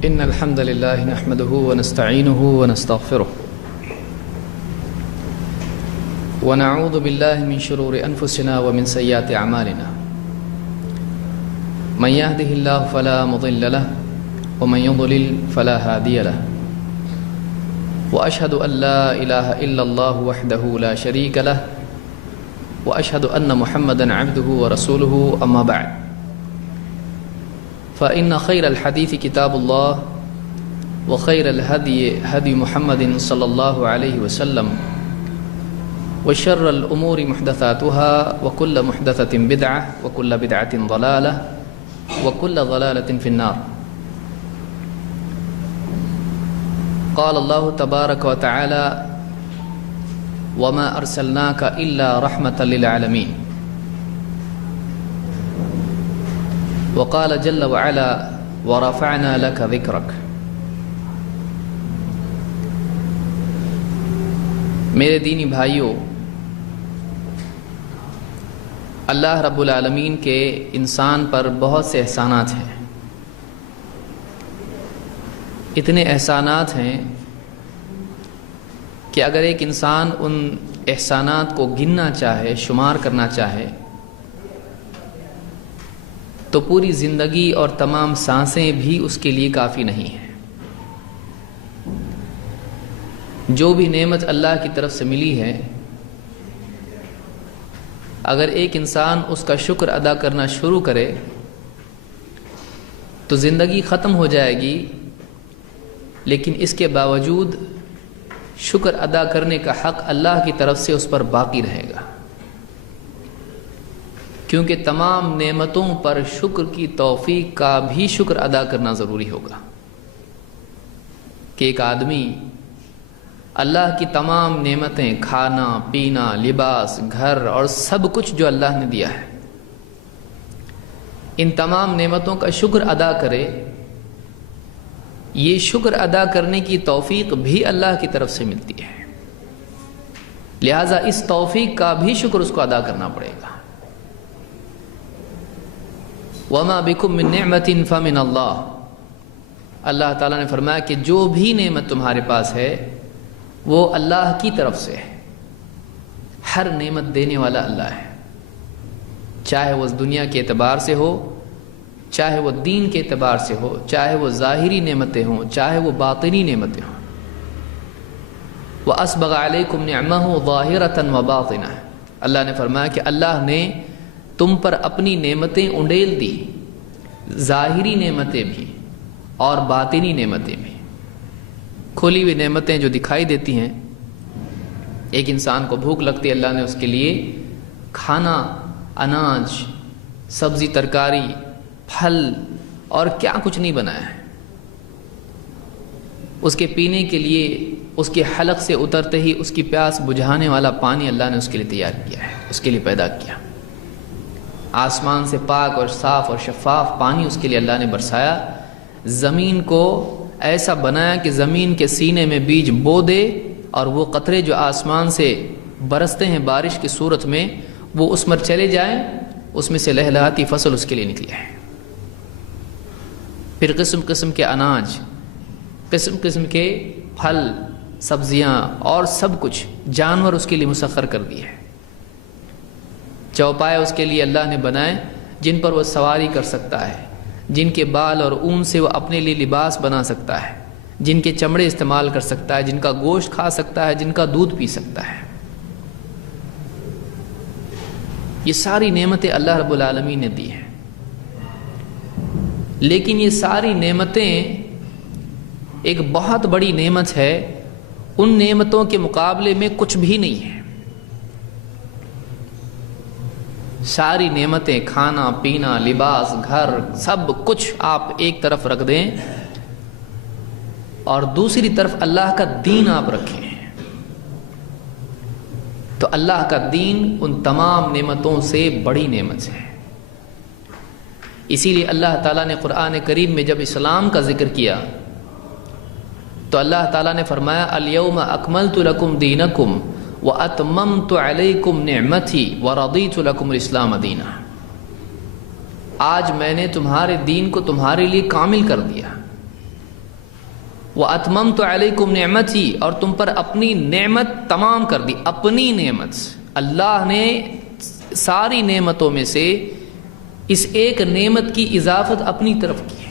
إن الحمد لله نحمده ونستعينه ونستغفره ونعوذ بالله من شرور أنفسنا ومن سيئات أعمالنا من يهده الله فلا مضل له ومن يضلل فلا هادي له وأشهد أن لا إله إلا الله وحده لا شريك له وأشهد أن محمدا عبده ورسوله أما بعد فإن خير الحديث كتاب الله وخير الهدي هدي محمد صلى الله عليه وسلم وشر الأمور محدثاتها وكل محدثة بدعة وكل بدعة ضلالة وكل ضلالة في النار. قال الله تبارك وتعالى وما أرسلناك إلا رحمة للعالمين. وقال جل وعلا ورفعنا لك ذكرك. میرے دینی بھائیوں، اللہ رب العالمین کے انسان پر بہت سے احسانات ہیں. اتنے احسانات ہیں کہ اگر ایک انسان ان احسانات کو گننا چاہے، شمار کرنا چاہے، تو پوری زندگی اور تمام سانسیں بھی اس کے لیے کافی نہیں ہیں. جو بھی نعمت اللہ کی طرف سے ملی ہے، اگر ایک انسان اس کا شکر ادا کرنا شروع کرے تو زندگی ختم ہو جائے گی، لیکن اس کے باوجود شکر ادا کرنے کا حق اللہ کی طرف سے اس پر باقی رہے گا، کیونکہ تمام نعمتوں پر شکر کی توفیق کا بھی شکر ادا کرنا ضروری ہوگا. کہ ایک آدمی اللہ کی تمام نعمتیں، کھانا پینا، لباس، گھر اور سب کچھ جو اللہ نے دیا ہے، ان تمام نعمتوں کا شکر ادا کرے. یہ شکر ادا کرنے کی توفیق بھی اللہ کی طرف سے ملتی ہے، لہذا اس توفیق کا بھی شکر اس کو ادا کرنا پڑے گا. وَمَا بِكُم مِّن نِّعْمَةٍ فَمِنَ اللَّهِ. اللہ تعالیٰ نے فرمایا کہ جو بھی نعمت تمہارے پاس ہے وہ اللہ کی طرف سے ہے. ہر نعمت دینے والا اللہ ہے، چاہے وہ دنیا کے اعتبار سے ہو، چاہے وہ دین کے اعتبار سے ہو، چاہے وہ ظاہری نعمتیں ہوں، چاہے وہ باطنی نعمتیں ہوں. وَأَسْبَغَ عَلَيْكُمْ نِعْمَهُ ظَاهِرَةً وَبَاطِنَةً. اللہ نے فرمایا کہ اللہ نے تم پر اپنی نعمتیں انڈیل دی، ظاہری نعمتیں بھی اور باطنی نعمتیں بھی. کھلی ہوئی نعمتیں جو دکھائی دیتی ہیں، ایک انسان کو بھوک لگتی ہے، اللہ نے اس کے لیے کھانا، اناج، سبزی، ترکاری، پھل اور کیا کچھ نہیں بنایا ہے. اس کے پینے کے لیے اس کے حلق سے اترتے ہی اس کی پیاس بجھانے والا پانی اللہ نے اس کے لیے تیار کیا ہے، اس کے لیے پیدا کیا. آسمان سے پاک اور صاف اور شفاف پانی اس کے لیے اللہ نے برسایا. زمین کو ایسا بنایا کہ زمین کے سینے میں بیج بو دے اور وہ قطرے جو آسمان سے برستے ہیں بارش کی صورت میں، وہ اس میں چلے جائیں، اس میں سے لہلہاتی فصل اس کے لیے نکلی ہے. پھر قسم قسم کے اناج، قسم قسم کے پھل، سبزیاں اور سب کچھ جانور اس کے لیے مسخر کر دیے ہیں. چوپائے اس کے لیے اللہ نے بنائے جن پر وہ سواری کر سکتا ہے، جن کے بال اور اون سے وہ اپنے لیے لباس بنا سکتا ہے، جن کے چمڑے استعمال کر سکتا ہے، جن کا گوشت کھا سکتا ہے، جن کا دودھ پی سکتا ہے. یہ ساری نعمتیں اللہ رب العالمین نے دی ہیں. لیکن یہ ساری نعمتیں ایک بہت بڑی نعمت ہے، ان نعمتوں کے مقابلے میں کچھ بھی نہیں ہے. ساری نعمتیں، کھانا پینا، لباس، گھر، سب کچھ آپ ایک طرف رکھ دیں اور دوسری طرف اللہ کا دین آپ رکھیں، تو اللہ کا دین ان تمام نعمتوں سے بڑی نعمت ہے. اسی لیے اللہ تعالیٰ نے قرآن کریم میں جب اسلام کا ذکر کیا تو اللہ تعالیٰ نے فرمایا الیوم اکملت لکم دینکم وَأَتْمَمْتُ عَلَيْكُمْ نِعْمَتِي وَرَضِيتُ لَكُمُ الْإِسْلَامَ دِينًا. آج میں نے تمہارے دین کو تمہارے لیے کامل کر دیا، وَأَتْمَمْتُ عَلَيْكُمْ نِعْمَتِي، اور تم پر اپنی نعمت تمام کر دی. اپنی نعمت، اللہ نے ساری نعمتوں میں سے اس ایک نعمت کی اضافت اپنی طرف کی ہے.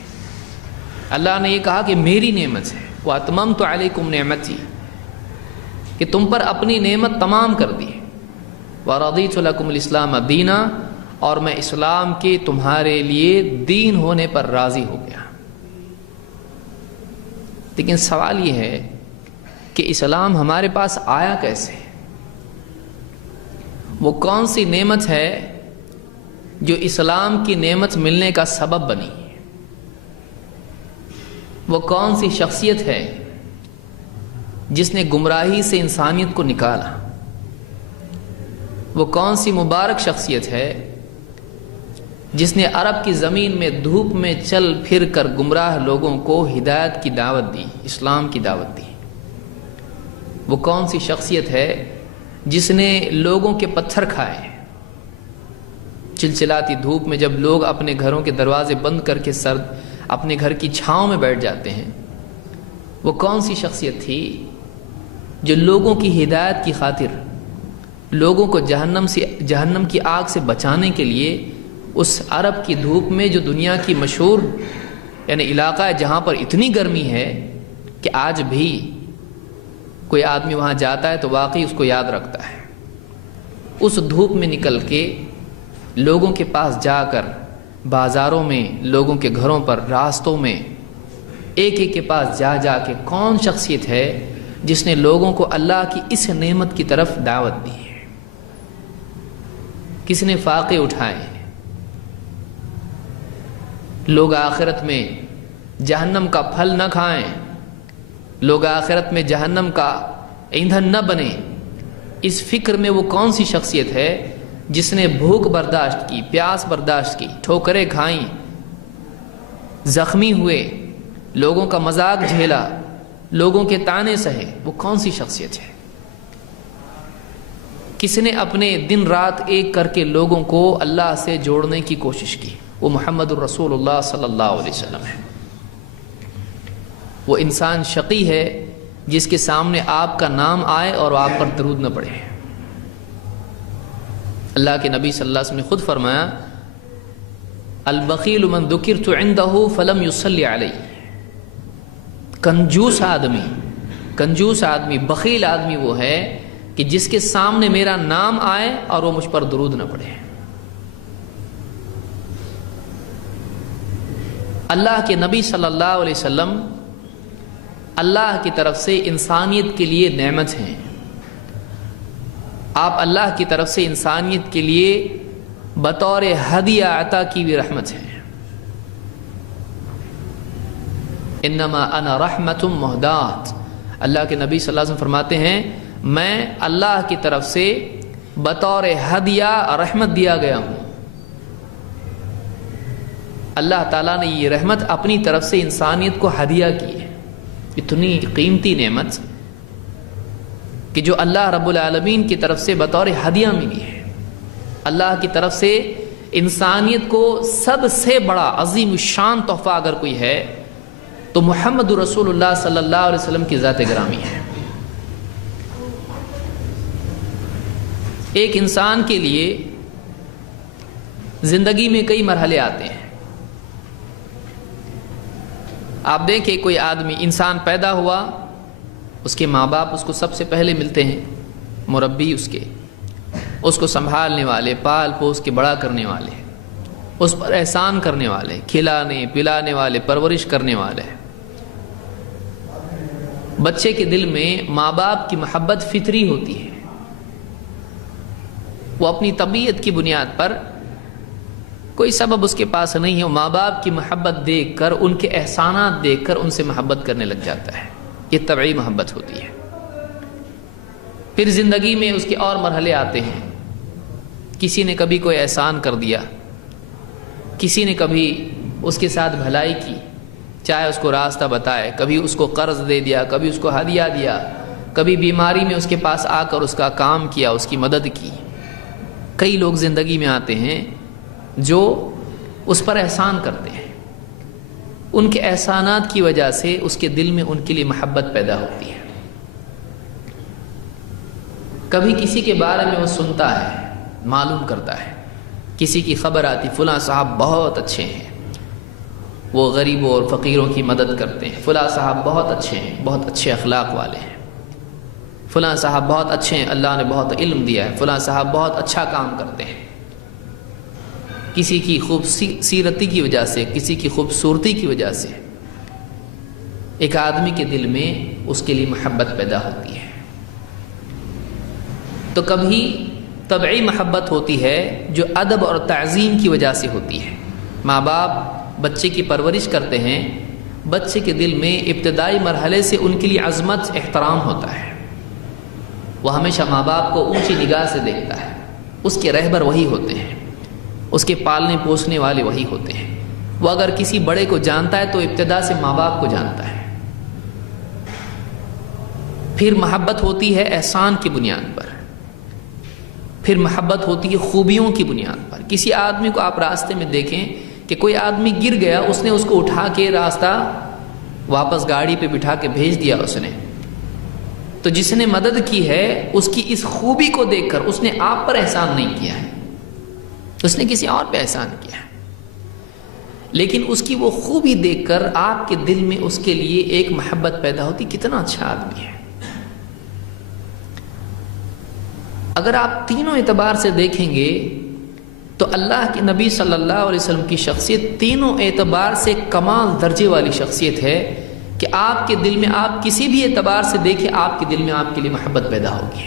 اللہ نے یہ کہا کہ میری نعمت ہے. وَأَتْمَمْتُ عَلَيْكُمْ نِعْمَتِي، کہ تم پر اپنی نعمت تمام کر دی. وَرَضِيتُ لَكُمُ الْإِسْلَامَ دِينًا، اور میں اسلام کے تمہارے لیے دین ہونے پر راضی ہو گیا. لیکن سوال یہ ہے کہ اسلام ہمارے پاس آیا کیسے؟ وہ کون سی نعمت ہے جو اسلام کی نعمت ملنے کا سبب بنی؟ وہ کون سی شخصیت ہے جس نے گمراہی سے انسانیت کو نکالا؟ وہ کون سی مبارک شخصیت ہے جس نے عرب کی زمین میں دھوپ میں چل پھر کر گمراہ لوگوں کو ہدایت کی دعوت دی، اسلام کی دعوت دی؟ وہ کون سی شخصیت ہے جس نے لوگوں کے پتھر کھائے؟ چلچلاتی دھوپ میں جب لوگ اپنے گھروں کے دروازے بند کر کے سرد اپنے گھر کی چھاؤں میں بیٹھ جاتے ہیں، وہ کون سی شخصیت تھی جو لوگوں کی ہدایت کی خاطر، لوگوں کو جہنم کی آگ سے بچانے کے لیے اس عرب کی دھوپ میں، جو دنیا کی مشہور یعنی علاقہ ہے جہاں پر اتنی گرمی ہے کہ آج بھی کوئی آدمی وہاں جاتا ہے تو واقعی اس کو یاد رکھتا ہے، اس دھوپ میں نکل کے لوگوں کے پاس جا کر، بازاروں میں، لوگوں کے گھروں پر، راستوں میں، ایک ایک کے پاس جا جا کے کون شخصیت ہے جس نے لوگوں کو اللہ کی اس نعمت کی طرف دعوت دی ہے؟ کس نے فاقے اٹھائے؟ لوگ آخرت میں جہنم کا پھل نہ کھائیں، لوگ آخرت میں جہنم کا ایندھن نہ بنے، اس فکر میں وہ کون سی شخصیت ہے جس نے بھوک برداشت کی، پیاس برداشت کی، ٹھوکریں کھائیں، زخمی ہوئے، لوگوں کا مذاق جھیلا، لوگوں کے طعنے سہے؟ وہ کون سی شخصیت ہے؟ کس نے اپنے دن رات ایک کر کے لوگوں کو اللہ سے جوڑنے کی کوشش کی؟ وہ محمد الرسول اللہ صلی اللہ علیہ وسلم ہے. وہ انسان شقی ہے جس کے سامنے آپ کا نام آئے اور آپ پر درود نہ پڑے. اللہ کے نبی صلی اللہ علیہ وسلم نے خود فرمایا، البخیل من ذکرت عنده فلم یصلی علی. کنجوس آدمی، بخیل آدمی وہ ہے کہ جس کے سامنے میرا نام آئے اور وہ مجھ پر درود نہ پڑے. اللہ کے نبی صلی اللہ علیہ وسلم اللہ کی طرف سے انسانیت کے لیے نعمت ہیں. آپ اللہ کی طرف سے انسانیت کے لیے بطور ہدیہ عطا کی بھی رحمت ہیں. انما انا رحمت مہدات. اللہ کے نبی صلی اللہ علیہ وسلم فرماتے ہیں، میں اللہ کی طرف سے بطور ہدیہ رحمت دیا گیا ہوں. اللہ تعالیٰ نے یہ رحمت اپنی طرف سے انسانیت کو ہدیہ کی ہے. اتنی قیمتی نعمت کہ جو اللہ رب العالمین کی طرف سے بطور ہدیہ ملی ہے. اللہ کی طرف سے انسانیت کو سب سے بڑا عظیم الشان تحفہ اگر کوئی ہے تو محمد رسول اللہ صلی اللہ علیہ وسلم کی ذات گرامی ہے. ایک انسان کے لیے زندگی میں کئی مرحلے آتے ہیں. آپ دیکھیں کوئی آدمی، انسان پیدا ہوا، اس کے ماں باپ اس کو سب سے پہلے ملتے ہیں، مربی اس کو سنبھالنے والے، پال پوس کے بڑا کرنے والے، اس پر احسان کرنے والے، کھلانے پلانے والے، پرورش کرنے والے. بچے کے دل میں ماں باپ کی محبت فطری ہوتی ہے. وہ اپنی طبیعت کی بنیاد پر، کوئی سبب اس کے پاس نہیں ہے، وہ ماں باپ کی محبت دیکھ کر، ان کے احسانات دیکھ کر ان سے محبت کرنے لگ جاتا ہے. یہ طبعی محبت ہوتی ہے. پھر زندگی میں اس کے اور مرحلے آتے ہیں. کسی نے کبھی کوئی احسان کر دیا، کسی نے کبھی اس کے ساتھ بھلائی کی، چاہے اس کو راستہ بتائے، کبھی اس کو قرض دے دیا، کبھی اس کو ہدیہ دیا، کبھی بیماری میں اس کے پاس آ کر اس کا کام کیا، اس کی مدد کی. کئی لوگ زندگی میں آتے ہیں جو اس پر احسان کرتے ہیں. ان کے احسانات کی وجہ سے اس کے دل میں ان کے لیے محبت پیدا ہوتی ہے۔ کبھی کسی کے بارے میں وہ سنتا ہے، معلوم کرتا ہے، کسی کی خبر آتی فلاں صاحب بہت اچھے ہیں، وہ غریبوں اور فقیروں کی مدد کرتے ہیں، فلاں صاحب بہت اچھے ہیں، بہت اچھے اخلاق والے ہیں، فلاں صاحب بہت اچھے ہیں، اللہ نے بہت علم دیا ہے، فلاں صاحب بہت اچھا کام کرتے ہیں۔ کسی کی خوبصورتی کی وجہ سے، کسی کی خوبصورتی کی وجہ سے ایک آدمی کے دل میں اس کے لیے محبت پیدا ہوتی ہے۔ تو کبھی طبعی محبت ہوتی ہے جو ادب اور تعظیم کی وجہ سے ہوتی ہے۔ ماں باپ بچے کی پرورش کرتے ہیں، بچے کے دل میں ابتدائی مرحلے سے ان کے لیے عظمت، احترام ہوتا ہے۔ وہ ہمیشہ ماں باپ کو اونچی نگاہ سے دیکھتا ہے، اس کے رہبر وہی ہوتے ہیں، اس کے پالنے پوسنے والے وہی ہوتے ہیں۔ وہ اگر کسی بڑے کو جانتا ہے تو ابتدا سے ماں باپ کو جانتا ہے۔ پھر محبت ہوتی ہے احسان کی بنیاد پر، پھر محبت ہوتی ہے خوبیوں کی بنیاد پر۔ کسی آدمی کو آپ راستے میں دیکھیں کہ کوئی آدمی گر گیا، اس نے اس کو اٹھا کے راستہ واپس گاڑی پہ بٹھا کے بھیج دیا اس نے، تو جس نے مدد کی ہے اس کی اس خوبی کو دیکھ کر اس نے آپ پر احسان نہیں کیا ہے، اس نے کسی اور پہ احسان کیا ہے، لیکن اس کی وہ خوبی دیکھ کر آپ کے دل میں اس کے لیے ایک محبت پیدا ہوتی، کتنا اچھا آدمی ہے۔ اگر آپ تینوں اعتبار سے دیکھیں گے تو اللہ کے نبی صلی اللہ علیہ وسلم کی شخصیت تینوں اعتبار سے کمال درجے والی شخصیت ہے کہ آپ کے دل میں، آپ کسی بھی اعتبار سے دیکھیں، آپ کے دل میں آپ کے لیے محبت پیدا ہوگی۔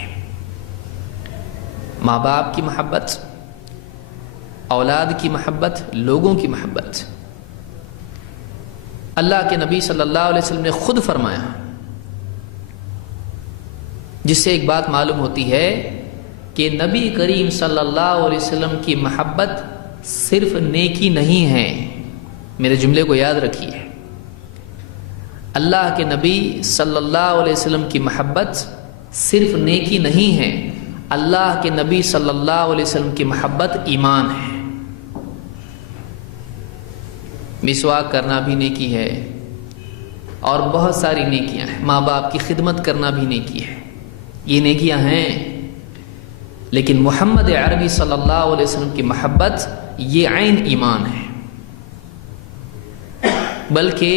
ماں باپ کی محبت، اولاد کی محبت، لوگوں کی محبت۔ اللہ کے نبی صلی اللہ علیہ وسلم نے خود فرمایا، جس سے ایک بات معلوم ہوتی ہے کہ نبی کریم صلی اللہ علیہ وسلم کی محبت صرف نیکی نہیں ہے۔ میرے جملے کو یاد رکھیے، اللہ کے نبی صلی اللہ علیہ وسلم کی محبت صرف نیکی نہیں ہے، اللہ کے نبی صلی اللہ علیہ وسلم کی محبت ایمان ہے۔ مسواک کرنا بھی نیکی ہے اور بہت ساری نیکیاں ہیں، ماں باپ کی خدمت کرنا بھی نیکی ہے، یہ نیکیاں ہیں، لیکن محمد عربی صلی اللہ علیہ وسلم کی محبت یہ عین ایمان ہے، بلکہ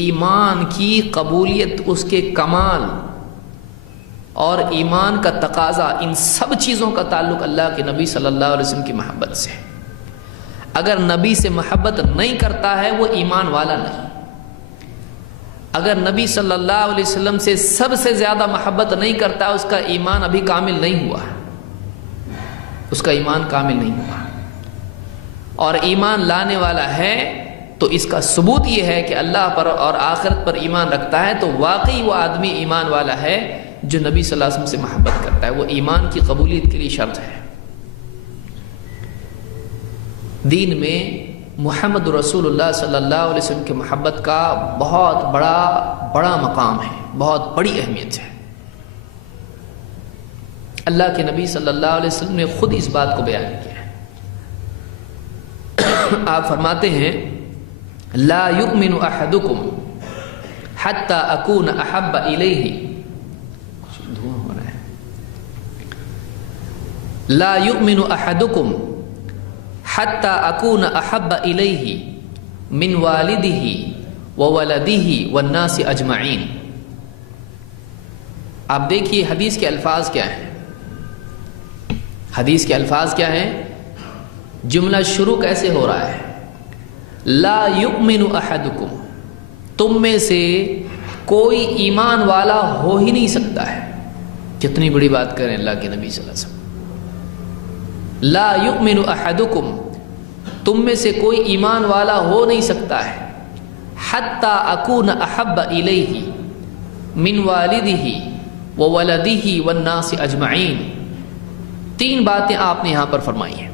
ایمان کی قبولیت، اس کے کمال اور ایمان کا تقاضا، ان سب چیزوں کا تعلق اللہ کے نبی صلی اللہ علیہ وسلم کی محبت سے ہے۔ اگر نبی سے محبت نہیں کرتا ہے وہ ایمان والا نہیں، اگر نبی صلی اللہ علیہ وسلم سے سب سے زیادہ محبت نہیں کرتا، اس کا ایمان ابھی کامل نہیں ہوا، اس کا ایمان کامل نہیں ہوا۔ اور ایمان لانے والا ہے تو اس کا ثبوت یہ ہے کہ اللہ پر اور آخرت پر ایمان رکھتا ہے، تو واقعی وہ آدمی ایمان والا ہے جو نبی صلی اللہ علیہ وسلم سے محبت کرتا ہے۔ وہ ایمان کی قبولیت کے لیے شرط ہے۔ دین میں محمد رسول اللہ صلی اللہ علیہ وسلم کی محبت کا بہت بڑا مقام ہے، بہت بڑی اہمیت ہے۔ اللہ کے نبی صلی اللہ علیہ وسلم نے خود اس بات کو بیان کیا ہے۔ آپ فرماتے ہیں لا یؤمن احدکم حتی اکون احب الیہ، دھواں ہو رہا ہے، لا یؤمن احدکم حتی اکون احب الیہ من والدہ وولدہ والناس اجمعین۔ آپ دیکھیے حدیث کے الفاظ کیا ہیں، حدیث کے الفاظ کیا ہیں، جملہ شروع کیسے ہو رہا ہے، لا یؤمن احدکم، تم میں سے کوئی ایمان والا ہو ہی نہیں سکتا ہے۔ کتنی بڑی بات کریں اللہ کے نبی صلی اللہ علیہ وسلم، لا یؤمن احدکم، تم میں سے کوئی ایمان والا ہو نہیں سکتا ہے، حتی اکون احب الیہ من والدہ وولدہ والناس اجمعین۔ تین باتیں آپ نے یہاں پر فرمائی ہیں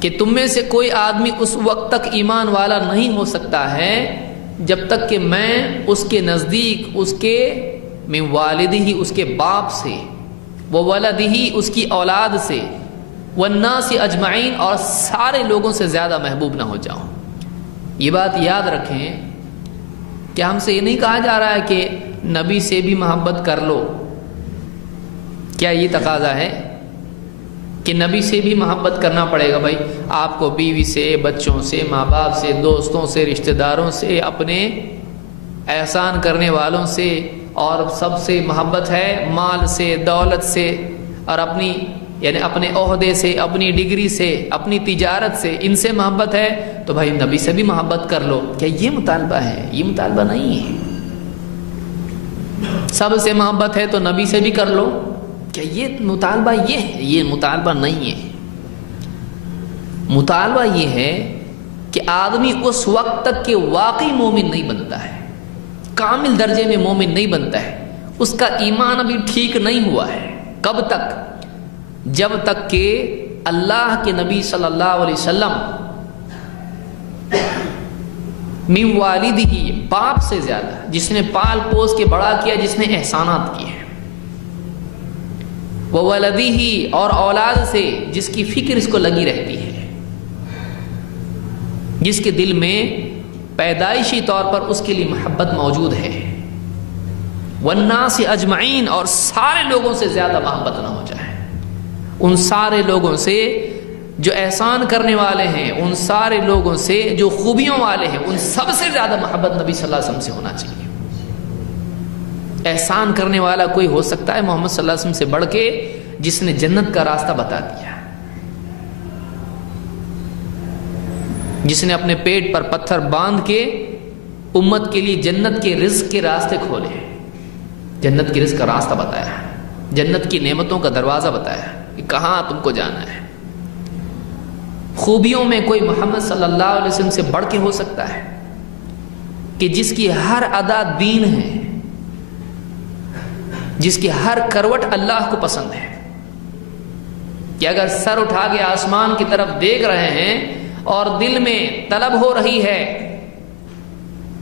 کہ تم میں سے کوئی آدمی اس وقت تک ایمان والا نہیں ہو سکتا ہے جب تک کہ میں اس کے نزدیک، اس کے من والدہ، اس کے باپ سے، وولدہ، اس کی اولاد سے، والناس اجمعین، اور سارے لوگوں سے زیادہ محبوب نہ ہو جاؤں۔ یہ بات یاد رکھیں کہ ہم سے یہ نہیں کہا جا رہا ہے کہ نبی سے بھی محبت کر لو. کیا یہ تقاضا ہے کہ نبی سے بھی محبت کرنا پڑے گا؟ بھائی آپ کو بیوی سے، بچوں سے، ماں باپ سے، دوستوں سے، رشتہ داروں سے، اپنے احسان کرنے والوں سے اور سب سے محبت ہے، مال سے، دولت سے، اور اپنے عہدے سے، اپنی ڈگری سے، اپنی تجارت سے، ان سے محبت ہے تو بھائی نبی سے بھی محبت کر لو. کیا یہ مطالبہ ہے؟ یہ مطالبہ نہیں ہے. سب سے محبت ہے تو نبی سے بھی کر لو. کیا یہ مطالبہ یہ ہے؟ یہ مطالبہ نہیں ہے. مطالبہ یہ ہے کہ آدمی اس وقت تک کہ واقعی مومن نہیں بنتا ہے، کامل درجے میں مومن نہیں بنتا ہے، اس کا ایمان ابھی ٹھیک نہیں ہوا ہے. کب تک؟ جب تک کہ اللہ کے نبی صلی اللہ علیہ وسلم من والدہ، باپ سے زیادہ، جس نے پال پوس کے بڑا کیا، جس نے احسانات کیے، وولدہ، اور اولاد سے جس کی فکر اس کو لگی رہتی ہے، جس کے دل میں پیدائشی طور پر اس کے لیے محبت موجود ہے، والناس اجمعین، اور سارے لوگوں سے زیادہ محبت نہ ہو جائے. ان سارے لوگوں سے جو احسان کرنے والے ہیں، ان سارے لوگوں سے جو خوبیوں والے ہیں، ان سب سے زیادہ محبت نبی صلی اللہ علیہ وسلم سے ہونا چاہیے. احسان کرنے والا کوئی ہو سکتا ہے محمد صلی اللہ علیہ وسلم سے بڑھ کے، جس نے جنت کا راستہ بتا دیا، جس نے اپنے پیٹ پر پتھر باندھ کے امت کے لیے جنت کے رزق کے راستے کھولے، جنت کے رزق کا راستہ بتایا، جنت کی نعمتوں کا دروازہ بتایا کہ کہاں تم کو جانا ہے. خوبیوں میں کوئی محمد صلی اللہ علیہ وسلم سے بڑھ کے ہو سکتا ہے کہ جس کی ہر ادا دین ہے، جس کی ہر کروٹ اللہ کو پسند ہے، کہ اگر سر اٹھا کے آسمان کی طرف دیکھ رہے ہیں اور دل میں طلب ہو رہی ہے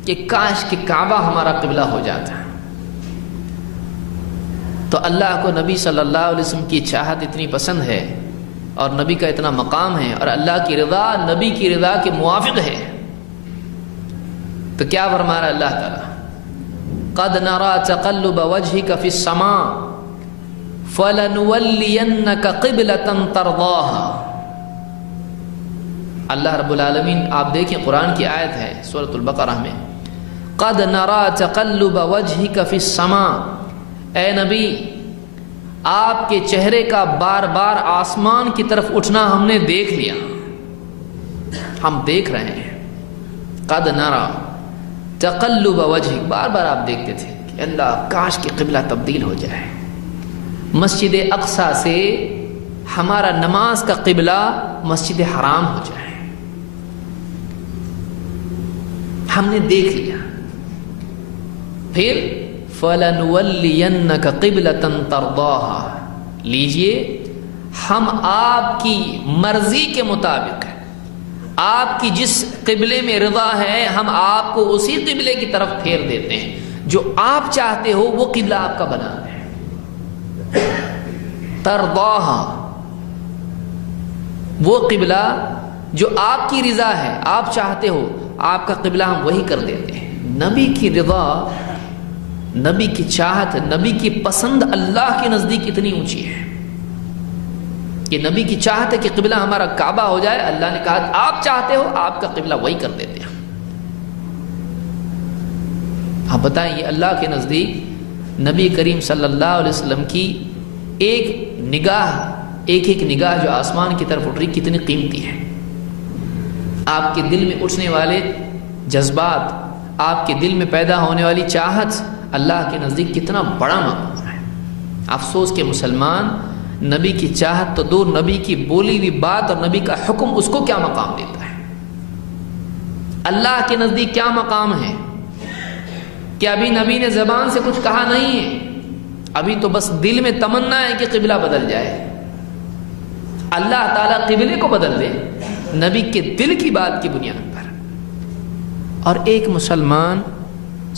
کہ کاش کہ کعبہ ہمارا قبلہ ہو جاتا، تو اللہ کو نبی صلی اللہ علیہ وسلم کی چاہت اتنی پسند ہے اور نبی کا اتنا مقام ہے، اور اللہ کی رضا نبی کی رضا کے موافق ہے. تو کیا فرما رہا اللہ تعالیٰ؟ قد نرى تقلب وجهك في السماء فلنولينك قبلة ترضاها. اللہ رب العالمین، آپ دیکھیں قرآن کی آیت ہے سورۃ البقرہ میں، قد نرى تقلب وجهك في السماء، اے نبی آپ کے چہرے کا بار بار آسمان کی طرف اٹھنا ہم نے دیکھ لیا، ہم دیکھ رہے ہیں. قد نرى تقلب وجهك، بار بار آپ دیکھتے تھے کہ اللہ کاش کہ قبلہ تبدیل ہو جائے، مسجد اقصی سے ہمارا نماز کا قبلہ مسجد حرام ہو جائے. ہم نے دیکھ لیا. پھر فَلَنُوَلِّيَنَّكَ قِبْلَةً تَرْضَاهَا، لیجئے ہم آپ کی مرضی کے مطابق، آپ کی جس قبلے میں رضا ہے، ہم آپ کو اسی قبلے کی طرف پھیر دیتے ہیں. جو آپ چاہتے ہو وہ قبلہ آپ کا بنا ہے. ترضاها، وہ قبلہ جو آپ کی رضا ہے، آپ چاہتے ہو، آپ کا قبلہ ہم وہی کر دیتے ہیں. نبی کی رضا، نبی کی چاہت، نبی کی پسند اللہ کے نزدیک اتنی اونچی ہے کہ نبی کی چاہت ہے کہ قبلہ ہمارا کعبہ ہو جائے. اللہ نے کہا آپ چاہتے ہو، آپ کا قبلہ وہی کر دیتے ہیں. آپ بتائیں یہ اللہ کے نزدیک نبی کریم صلی اللہ علیہ وسلم کی ایک نگاہ جو آسمان کی طرف اٹھ رہی کتنی قیمتی ہے. آپ کے دل میں اٹھنے والے جذبات، آپ کے دل میں پیدا ہونے والی چاہت اللہ کے نزدیک کتنا بڑا مقام ہے. افسوس کہ مسلمان نبی کی چاہت تو دور، نبی کی بولی ہوئی بات اور نبی کا حکم اس کو کیا مقام دیتا ہے، اللہ کے نزدیک کیا مقام ہے. کہ ابھی نبی نے زبان سے کچھ کہا نہیں ہے، ابھی تو بس دل میں تمنا ہے کہ قبلہ بدل جائے. اللہ تعالیٰ قبلے کو بدل دے نبی کے دل کی بات کی بنیاد پر. اور ایک مسلمان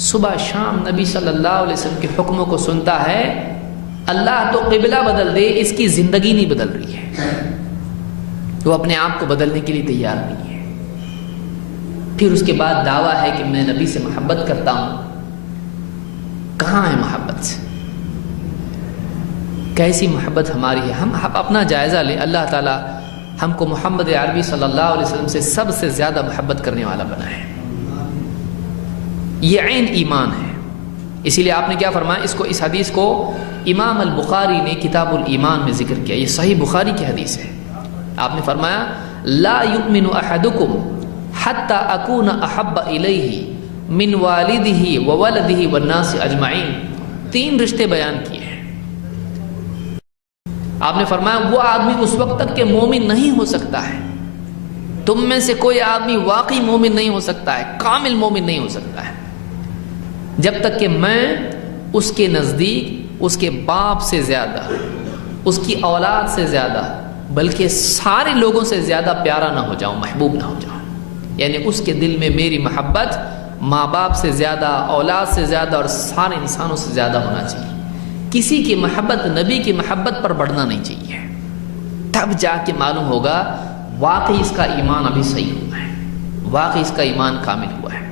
صبح شام نبی صلی اللہ علیہ وسلم کے حکموں کو سنتا ہے، اللہ تو قبلہ بدل دے، اس کی زندگی نہیں بدل رہی ہے، وہ اپنے آپ کو بدلنے کے لیے تیار نہیں ہے. پھر اس کے بعد دعویٰ ہے کہ میں نبی سے محبت کرتا ہوں. کہاں ہے محبت؟ کیسی محبت ہماری ہے؟ ہم اپنا جائزہ لیں. اللہ تعالیٰ ہم کو محمد عربی صلی اللہ علیہ وسلم سے سب سے زیادہ محبت کرنے والا بنا ہے. یہ عین ایمان ہے. اسی لیے آپ نے کیا فرمایا؟ اس حدیث کو امام البخاری نے کتاب الایمان میں ذکر کیا. یہ صحیح بخاری کی حدیث ہے. آپ نے فرمایا لا یؤمن احدکم حتی اکون احب الیہ من والدہ وولدہ والناس اجمعین. 3 رشتے بیان کیے ہیں. آپ نے فرمایا وہ آدمی اس وقت تک کہ مومن نہیں ہو سکتا ہے. تم میں سے کوئی آدمی واقعی مومن نہیں ہو سکتا ہے, کامل مومن نہیں ہو سکتا ہے, جب تک کہ میں اس کے نزدیک اس کے باپ سے زیادہ, اس کی اولاد سے زیادہ, بلکہ سارے لوگوں سے زیادہ پیارا نہ ہو جاؤں, محبوب نہ ہو جاؤں. یعنی اس کے دل میں میری محبت ماں باپ سے زیادہ, اولاد سے زیادہ اور سارے انسانوں سے زیادہ ہونا چاہیے. کسی کی محبت نبی کی محبت پر بڑھنا نہیں چاہیے. تب جا کے معلوم ہوگا واقعی اس کا ایمان ابھی صحیح ہوا ہے, واقعی اس کا ایمان کامل ہوا ہے.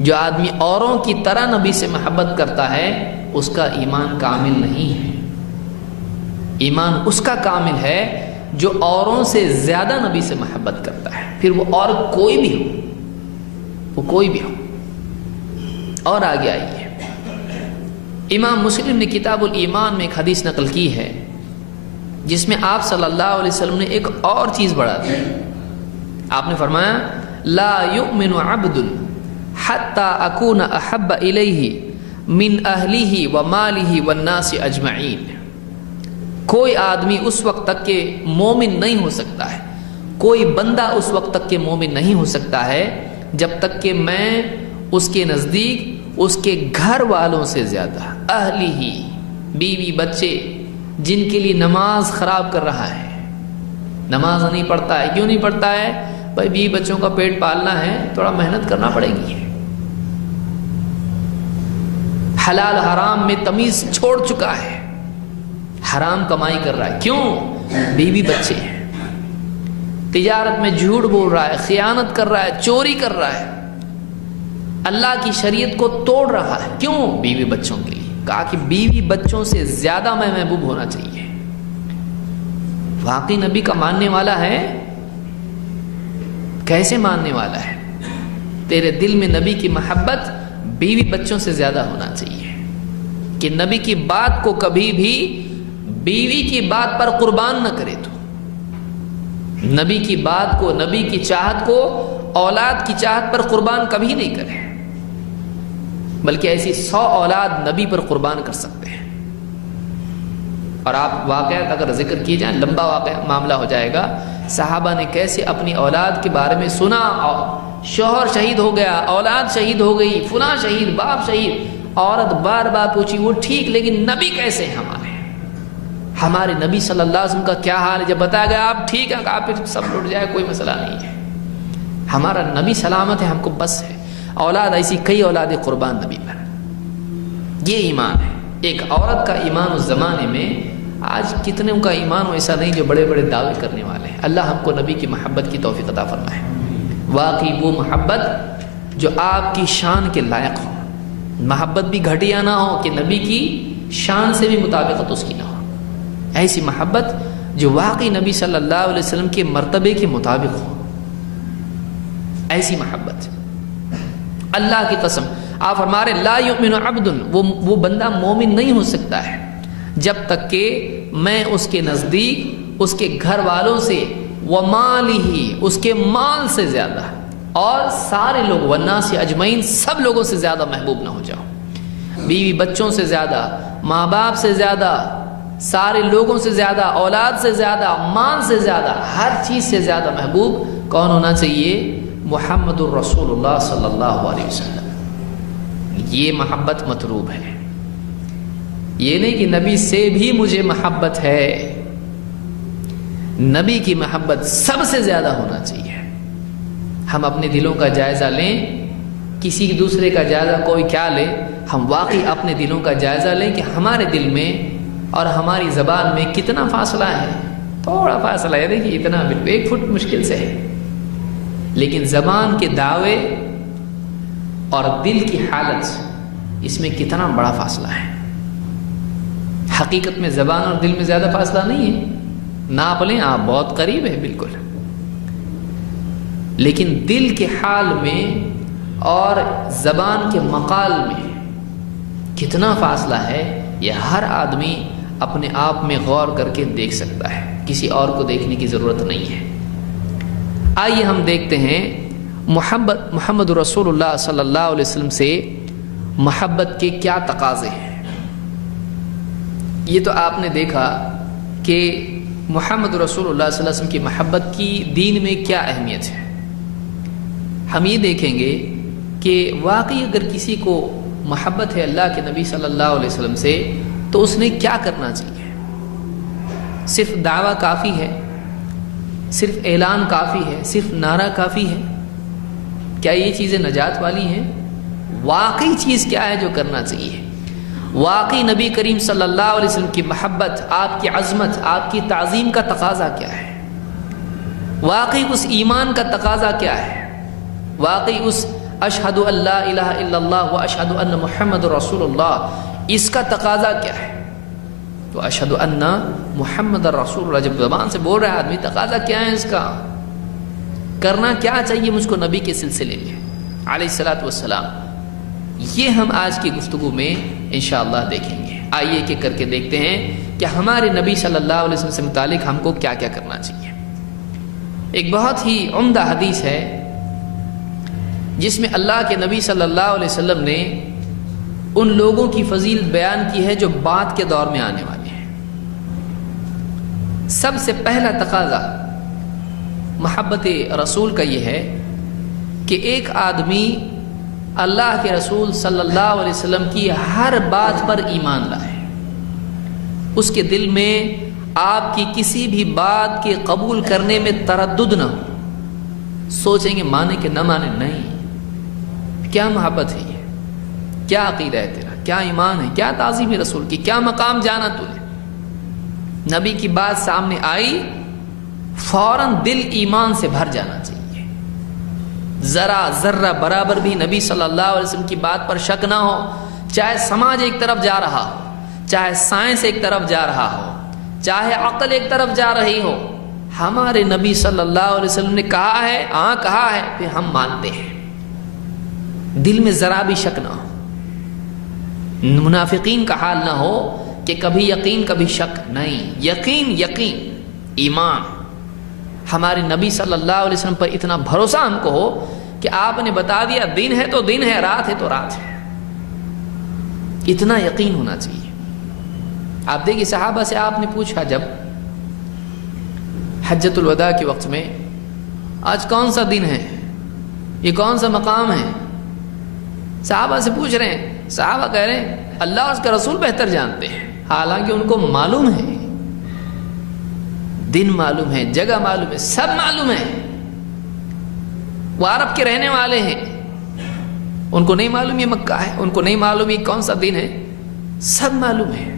جو آدمی اوروں کی طرح نبی سے محبت کرتا ہے اس کا ایمان کامل نہیں ہے. ایمان اس کا کامل ہے جو اوروں سے زیادہ نبی سے محبت کرتا ہے, پھر وہ اور کوئی بھی ہو, وہ کوئی بھی ہو. اور آگے آئیے, امام مسلم نے کتاب الایمان میں ایک حدیث نقل کی ہے جس میں آپ صلی اللہ علیہ وسلم نے ایک اور چیز بڑھا دی. آپ نے فرمایا لا یؤمن عبد حتی اکون احب الیہ من اہلہ ومالہ والناس اجمعین. کوئی آدمی اس وقت تک کہ مومن نہیں ہو سکتا ہے, کوئی بندہ اس وقت تک کہ مومن نہیں ہو سکتا ہے جب تک کہ میں اس کے نزدیک اس کے گھر والوں سے زیادہ, اہلہ, بیوی بچے, جن کے لیے نماز خراب کر رہا ہے, نماز نہیں پڑھتا ہے. کیوں نہیں پڑھتا ہے؟ بھائی بیوی بچوں کا پیٹ پالنا ہے, تھوڑا محنت کرنا پڑے گی. حلال حرام میں تمیز چھوڑ چکا ہے, حرام کمائی کر رہا ہے. کیوں؟ بیوی بچے ہیں. تجارت میں جھوٹ بول رہا ہے, خیانت کر رہا ہے, چوری کر رہا ہے, اللہ کی شریعت کو توڑ رہا ہے. کیوں؟ بیوی بچوں کے لیے. کہا کہ بیوی بچوں سے زیادہ میں محبوب ہونا چاہیے. واقعی نبی کا ماننے والا ہے؟ کیسے ماننے والا ہے؟ تیرے دل میں نبی کی محبت بیوی بچوں سے زیادہ ہونا چاہیے کہ نبی کی بات کو کبھی بھی بیوی کی بات پر قربان نہ کرے. تو نبی کی بات کو, نبی کی چاہت کو اولاد کی چاہت پر قربان کبھی نہیں کرے, بلکہ ایسی 100 اولاد نبی پر قربان کر سکتے ہیں. اور آپ واقعات اگر ذکر کیے جائیں, لمبا واقعہ معاملہ ہو جائے گا. صحابہ نے کیسے اپنی اولاد کے بارے میں سنا, شوہر شہید ہو گیا, اولاد شہید ہو گئی, فلاں شہید, باپ شہید. عورت بار بار پوچھی وہ ٹھیک, لیکن نبی کیسے ہیں ہمارے نبی صلی اللہ علیہ وسلم کا کیا حال ہے؟ جب بتایا گیا آپ ٹھیک ہے, کہا پھر سب لٹ جائے, کوئی مسئلہ نہیں ہے, ہمارا نبی سلامت ہے, ہم کو بس ہے. اولاد ایسی کئی اولادیں قربان نبی پر. یہ ایمان ہے. ایک عورت کا ایمان اس زمانے میں, آج کتنے کا ایمان ایسا نہیں جو بڑے بڑے دعوے کرنے والے ہیں. اللہ ہم کو نبی کی محبت کی توفیق عطا فرمائے. واقعی وہ محبت جو آپ کی شان کے لائق ہو, محبت بھی گھٹیا نہ ہو کہ نبی کی شان سے بھی مطابقت اس کی نہ ہو. ایسی محبت جو واقعی نبی صلی اللہ علیہ وسلم کے مرتبے کے مطابق ہو, ایسی محبت. اللہ کی قسم آپ فرما رہے لا یؤمن عبد, وہ بندہ مومن نہیں ہو سکتا ہے جب تک کہ میں اس کے نزدیک اس کے گھر والوں سے, ومالہ, اس کے مال سے زیادہ, اور سارے لوگ, والناس اجمعین, سب لوگوں سے زیادہ محبوب نہ ہو جاؤ. بیوی بچوں سے زیادہ, ماں باپ سے زیادہ, سارے لوگوں سے زیادہ, اولاد سے زیادہ, مال سے زیادہ, ہر چیز سے زیادہ محبوب کون ہونا چاہیے؟ محمد الرسول اللہ صلی اللہ علیہ وسلم. یہ محبت مطلوب ہے. یہ نہیں کہ نبی سے بھی مجھے محبت ہے, نبی کی محبت سب سے زیادہ ہونا چاہیے. ہم اپنے دلوں کا جائزہ لیں, کسی دوسرے کا جائزہ کوئی کیا لے, ہم واقعی اپنے دلوں کا جائزہ لیں کہ ہمارے دل میں اور ہماری زبان میں کتنا فاصلہ ہے. تھوڑا فاصلہ ہے, دیکھیے اتنا, بالکل 1 فٹ مشکل سے ہے, لیکن زبان کے دعوے اور دل کی حالت، اس میں کتنا بڑا فاصلہ ہے۔ حقیقت میں زبان اور دل میں زیادہ فاصلہ نہیں ہے، ناپ لیں آپ، بہت قریب ہے بالکل، لیکن دل کے حال میں اور زبان کے مقال میں کتنا فاصلہ ہے، یہ ہر آدمی اپنے آپ میں غور کر کے دیکھ سکتا ہے، کسی اور کو دیکھنے کی ضرورت نہیں ہے۔ آئیے ہم دیکھتے ہیں محمد رسول اللہ صلی اللہ علیہ وسلم سے محبت کے کیا تقاضے ہیں۔ یہ تو آپ نے دیکھا کہ محمد رسول اللہ صلی اللہ علیہ وسلم کی محبت کی دین میں کیا اہمیت ہے۔ ہم یہ دیکھیں گے کہ واقعی اگر کسی کو محبت ہے اللہ کے نبی صلی اللہ علیہ وسلم سے تو اس نے کیا کرنا چاہیے۔ صرف دعویٰ کافی ہے، صرف اعلان کافی ہے، صرف نعرہ کافی ہے؟ کیا یہ چیزیں نجات والی ہیں؟ واقعی چیز کیا ہے جو کرنا چاہیے؟ واقعی نبی کریم صلی اللہ علیہ وسلم کی محبت، آپ کی عظمت، آپ کی تعظیم کا تقاضا کیا ہے؟ واقعی اس ایمان کا تقاضا کیا ہے؟ واقعی اس اشہد ان لا الہ الا اللہ و اشہد ان محمد رسول اللہ، اس کا تقاضا کیا ہے؟ تو اشہد ان محمد رسول اللہ جب زبان سے بول رہا ہے آدمی، تقاضا کیا ہے اس کا؟ کرنا کیا چاہیے مجھ کو نبی کے سلسلے میں علیہ الصلوۃ والسلام؟ یہ ہم آج کی گفتگو میں انشاءاللہ دیکھیں گے۔ آئیے کہ کر کے دیکھتے ہیں کہ ہمارے نبی صلی اللہ علیہ وسلم سے متعلق ہم کو کیا کیا کرنا چاہیے۔ ایک بہت ہی عمدہ حدیث ہے جس میں اللہ کے نبی صلی اللہ علیہ وسلم نے ان لوگوں کی فضیلت بیان کی ہے جو بعد کے دور میں آنے والے ہیں۔ سب سے پہلا تقاضا محبت رسول کا یہ ہے کہ ایک آدمی اللہ کے رسول صلی اللہ علیہ وسلم کی ہر بات پر ایمان لائے، اس کے دل میں آپ کی کسی بھی بات کے قبول کرنے میں تردد نہ ہو، سوچیں گے مانے کہ نہ مانے، نہیں۔ کیا محبت ہے یہ؟ کیا عقیدہ ہے تیرا؟ کیا ایمان ہے؟ کیا تعظیم رسول کی؟ کیا مقام جانا تو نے؟ نبی کی بات سامنے آئی، فوراً دل ایمان سے بھر جانا چاہیے، ذرا ذرہ برابر بھی نبی صلی اللہ علیہ وسلم کی بات پر شک نہ ہو، چاہے سماج ایک طرف جا رہا ہو، چاہے سائنس ایک طرف جا رہا ہو، چاہے عقل ایک طرف جا رہی ہو، ہمارے نبی صلی اللہ علیہ وسلم نے کہا ہے، ہاں کہا ہے، پھر ہم مانتے ہیں، دل میں ذرا بھی شک نہ ہو۔ منافقین کا حال نہ ہو کہ کبھی یقین کبھی شک، نہیں، یقین یقین ایمان۔ ہمارے نبی صلی اللہ علیہ وسلم پر اتنا بھروسہ ہم کو ہو کہ آپ نے بتا دیا دن ہے تو دن ہے، رات ہے تو رات ہے، اتنا یقین ہونا چاہیے۔ آپ دیکھیے صحابہ سے آپ نے پوچھا جب حجۃ الوداع کے وقت میں، آج کون سا دن ہے، یہ کون سا مقام ہے؟ صحابہ سے پوچھ رہے ہیں، صحابہ کہہ رہے ہیں اللہ اور اس کا رسول بہتر جانتے ہیں، حالانکہ ان کو معلوم ہے، دن معلوم ہے، جگہ معلوم ہے، سب معلوم ہے، وہ عرب کے رہنے والے ہیں، ان کو نہیں معلوم یہ مکہ ہے، ان کو نہیں معلوم یہ کون سا دن ہے، سب معلوم ہے۔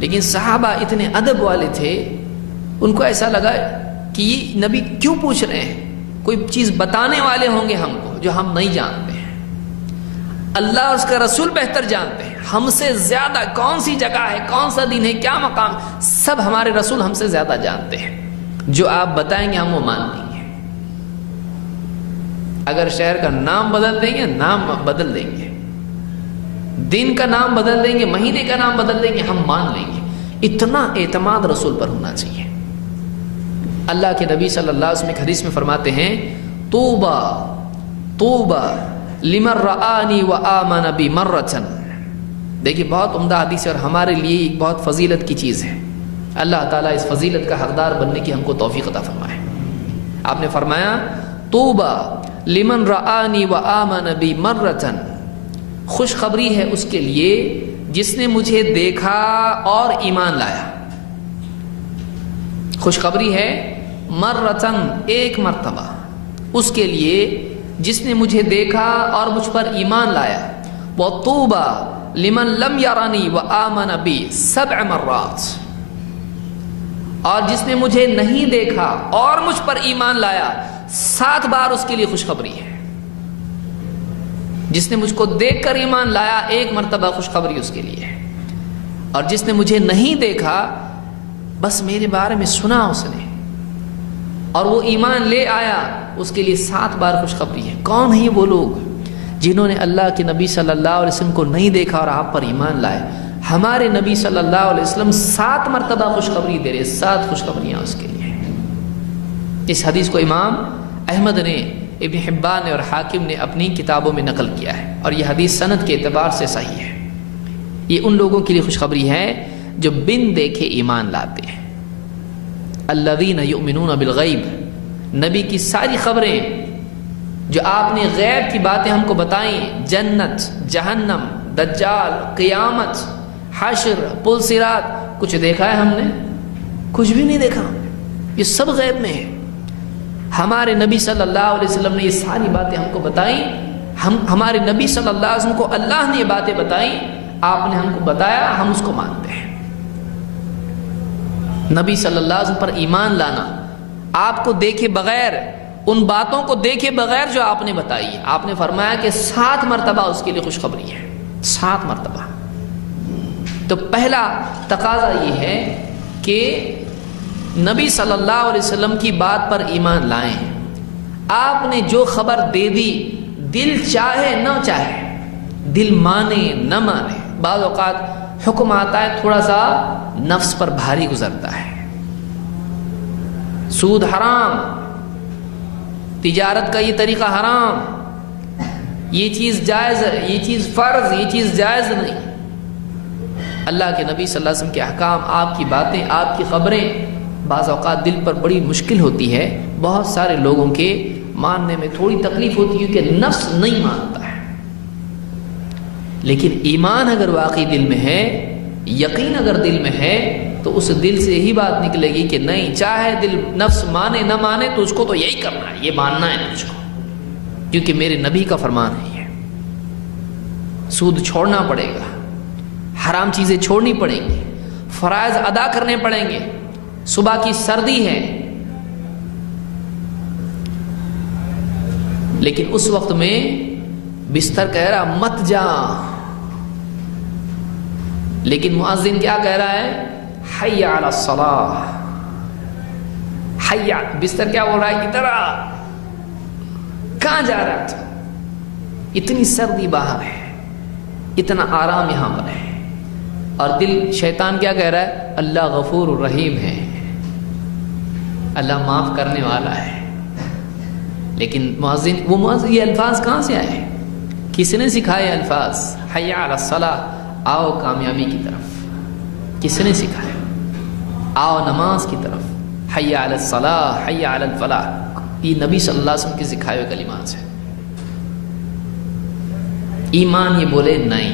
لیکن صحابہ اتنے ادب والے تھے، ان کو ایسا لگا کہ یہ نبی کیوں پوچھ رہے ہیں، کوئی چیز بتانے والے ہوں گے ہم کو جو ہم نہیں جانتے ہیں، اللہ اور اس کا رسول بہتر جانتے ہیں، ہم سے زیادہ کون سی جگہ ہے، کون سا دن ہے، کیا مقام، سب ہمارے رسول ہم سے زیادہ جانتے ہیں، جو آپ بتائیں گے ہم وہ مان لیں گے، اگر شہر کا نام بدل دیں گے، نام بدل دیں گے، دن کا نام بدل دیں گے، مہینے کا نام بدل دیں گے، ہم مان لیں گے۔ اتنا اعتماد رسول پر ہونا چاہیے۔ اللہ کے نبی صلی اللہ علیہ وسلم ایک حدیث میں فرماتے ہیں، طوبا طوبا لمن رآنی وآمن بی مرۃ۔ دیکھیے بہت عمدہ حدیث ہے اور ہمارے لیے ایک بہت فضیلت کی چیز ہے۔ اللہ تعالیٰ اس فضیلت کا حقدار بننے کی ہم کو توفیق عطا فرمائے۔ آپ نے فرمایا طوبا لمن رآنی وآمن بی مرۃ، خوشخبری ہے اس کے لیے جس نے مجھے دیکھا اور ایمان لایا۔ خوشخبری ہے مرتن، ایک مرتبہ، اس کے لیے جس نے مجھے دیکھا اور مجھ پر ایمان لایا۔ وطوبى لمن لم يرني وآمن بي 7 مرات، اور جس نے مجھے نہیں دیکھا اور مجھ پر ایمان لایا 7 بار اس کے لیے خوشخبری ہے. جس نے مجھ کو دیکھ کر ایمان لایا 1 مرتبہ خوشخبری اس کے لیے ہے. اور جس نے مجھے نہیں دیکھا بس میرے بارے میں سنا اس نے اور وہ ایمان لے آیا اس کے لیے 7 بار خوشخبری ہے. کون ہیں وہ لوگ جنہوں نے اللہ کے نبی صلی اللہ علیہ وسلم کو نہیں دیکھا اور آپ پر ایمان لائے؟ ہمارے نبی صلی اللہ علیہ وسلم 7 مرتبہ خوشخبری دے رہے، 7 خوشخبریاں اس کے لیے. اس حدیث کو امام احمد نے، ابن حبان نے اور حاکم نے اپنی کتابوں میں نقل کیا ہے اور یہ حدیث سند کے اعتبار سے صحیح ہے. یہ ان لوگوں کے لیے خوشخبری ہے جو بن دیکھے ایمان لاتے ہیں. الذین یؤمنون بالغیب، نبی کی ساری خبریں جو آپ نے غیب کی باتیں ہم کو بتائیں، جنت، جہنم، دجال، قیامت، حشر، پل صراط، کچھ دیکھا ہے ہم نے؟ کچھ بھی نہیں دیکھا. یہ سب غیب میں ہے. ہمارے نبی صلی اللہ علیہ وسلم نے یہ ساری باتیں ہم کو بتائیں. ہمارے نبی صلی اللہ علیہ وسلم کو اللہ نے یہ باتیں بتائیں، آپ نے ہم کو بتایا، ہم اس کو مانتے ہیں. نبی صلی اللہ علیہ وسلم پر ایمان لانا، آپ کو دیکھے بغیر، ان باتوں کو دیکھے بغیر جو آپ نے بتائی. آپ نے فرمایا کہ 7 مرتبہ اس کے لیے خوشخبری ہے، 7 مرتبہ. تو پہلا تقاضا یہ ہے کہ نبی صلی اللہ علیہ وسلم کی بات پر ایمان لائیں. آپ نے جو خبر دے دی، دل چاہے نہ چاہے، دل مانے نہ مانے، بعض اوقات حکم آتا ہے تھوڑا سا نفس پر بھاری گزرتا ہے. سود حرام، تجارت کا یہ طریقہ حرام، یہ چیز جائز ہے، یہ چیز فرض، یہ چیز جائز نہیں. اللہ کے نبی صلی اللہ علیہ وسلم کے احکام، آپ کی باتیں، آپ کی خبریں بعض اوقات دل پر بڑی مشکل ہوتی ہے. بہت سارے لوگوں کے ماننے میں تھوڑی تکلیف ہوتی ہے کہ نفس نہیں مانتا ہے. لیکن ایمان اگر واقعی دل میں ہے، یقین اگر دل میں ہے، تو اس دل سے یہی بات نکلے گی کہ نہیں، چاہے دل نفس مانے نہ مانے تو اس کو تو یہی کرنا ہے، یہ ماننا ہے مجھ کو، کیونکہ میرے نبی کا فرمان ہے. یہ سود چھوڑنا پڑے گا، حرام چیزیں چھوڑنی پڑیں گی، فرائض ادا کرنے پڑیں گے. صبح کی سردی ہے لیکن اس وقت میں بستر کہہ رہا مت جا، لیکن مؤذن کیا کہہ رہا ہے؟ حی علی الصلاۃ. حی، بستر کیا بول رہا ہے؟ ادھر آ. کہاں جا رہا تھا؟ اتنی سردی باہر ہے، اتنا آرام یہاں پر ہے، اور دل شیطان کیا کہہ رہا ہے؟ اللہ غفور الرحیم ہے، اللہ معاف کرنے والا ہے. لیکن مؤذن یہ الفاظ کہاں سے آئے؟ کس نے سکھائے الفاظ؟ حی علی الصلاۃ، آؤ کامیابی کی طرف. کس نے سکھایا؟ آؤ نماز کی طرف. حی علی الصلاۃ، حی علی الفلاح، یہ نبی صلی اللہ علیہ وسلم کے سکھائے ہوئے کلمات ہیں. ایمان یہ بولے نہیں،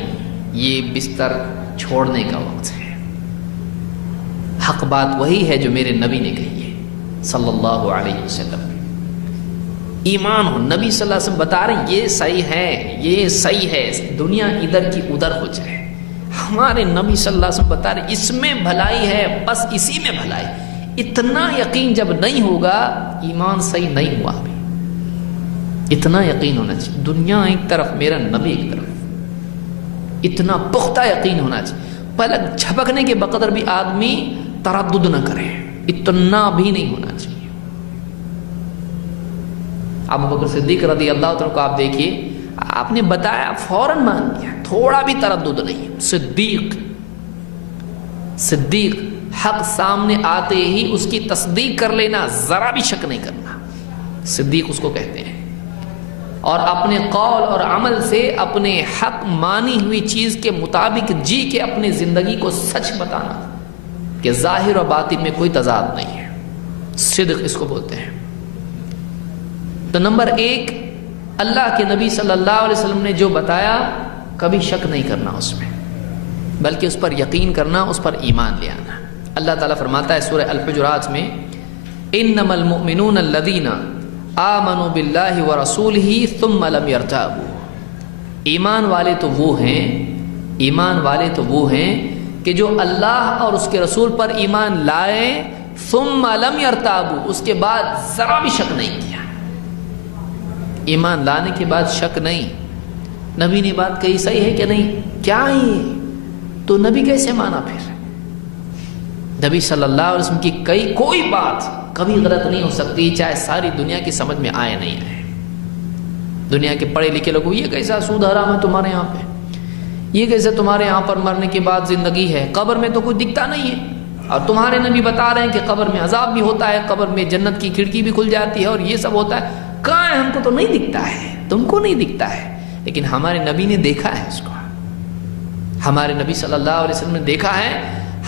یہ بستر چھوڑنے کا وقت ہے. حق بات وہی ہے جو میرے نبی نے کہی ہے صلی اللہ علیہ وسلم. ایمان ہو، نبی صلی اللہ علیہ وسلم بتا رہے یہ صحیح ہے، یہ صحیح ہے، دنیا ادھر کی ادھر ہو جائے. ہمارے نبی صلی اللہ علیہ وسلم بتا رہے اس میں بھلائی ہے، بس اسی میں بھلائی. اتنا یقین جب نہیں ہوگا، ایمان صحیح نہیں ہوا. ابھی اتنا یقین ہونا چاہیے، دنیا ایک طرف، میرا نبی ایک طرف. اتنا پختہ یقین ہونا چاہیے، پلک جھپکنے کے بقدر بھی آدمی تردد نہ کرے، اتنا بھی نہیں ہونا چاہیے. ابو بکر صدیق رضی اللہ عنہ کو آپ دیکھیے، آپ نے بتایا فوراً مان لیا، تھوڑا بھی تردد نہیں. صدیق حق سامنے آتے ہی اس کی تصدیق کر لینا، ذرا بھی شک نہیں کرنا، صدیق اس کو کہتے ہیں. اور اپنے قول اور عمل سے اپنے حق مانی ہوئی چیز کے مطابق جی کے اپنے زندگی کو سچ بتانا کہ ظاہر و باطن میں کوئی تضاد نہیں ہے. صدق اس کو بولتے ہیں. تو نمبر 1، اللہ کے نبی صلی اللہ علیہ وسلم نے جو بتایا کبھی شک نہیں کرنا اس میں، بلکہ اس پر یقین کرنا، اس پر ایمان لے آنا. اللہ تعالیٰ فرماتا ہے سورہ الحجرات میں، انما المؤمنون الذین آمنوا باللہ ورسولہ ثم لم یرتابوا. ایمان والے تو وہ ہیں کہ جو اللہ اور اس کے رسول پر ایمان لائے، ثم لم یرتابوا، اس کے بعد ذرا بھی شک نہیں کیا. ایمان لانے کے بعد شک نہیں، نبی نے بات کہی صحیح ہے کہ نہیں، کیا ہے تو نبی کیسے مانا؟ پھر نبی صلی اللہ علیہ وسلم کی کوئی بات کبھی غلط نہیں ہو سکتی، چاہے ساری دنیا کی سمجھ میں آئے نہیں آئے۔ دنیا کے پڑھے لکھے لوگوں، یہ کیسا سود حرام ہے تمہارے یہاں پہ، یہ کیسے تمہارے یہاں پر مرنے کے بعد زندگی ہے، قبر میں تو کچھ دکھتا نہیں ہے، اور تمہارے نبی بتا رہے ہیں کہ قبر میں عذاب بھی ہوتا ہے، قبر میں جنت کی کھڑکی بھی کھل جاتی ہے اور یہ سب ہوتا ہے۔ کہاں ہے؟ ہم کو تو نہیں دکھتا ہے، تم کو نہیں دکھتا ہے، لیکن ہمارے نبی نے دیکھا ہے اس کو، ہمارے نبی صلی اللہ علیہ وسلم نے دیکھا ہے۔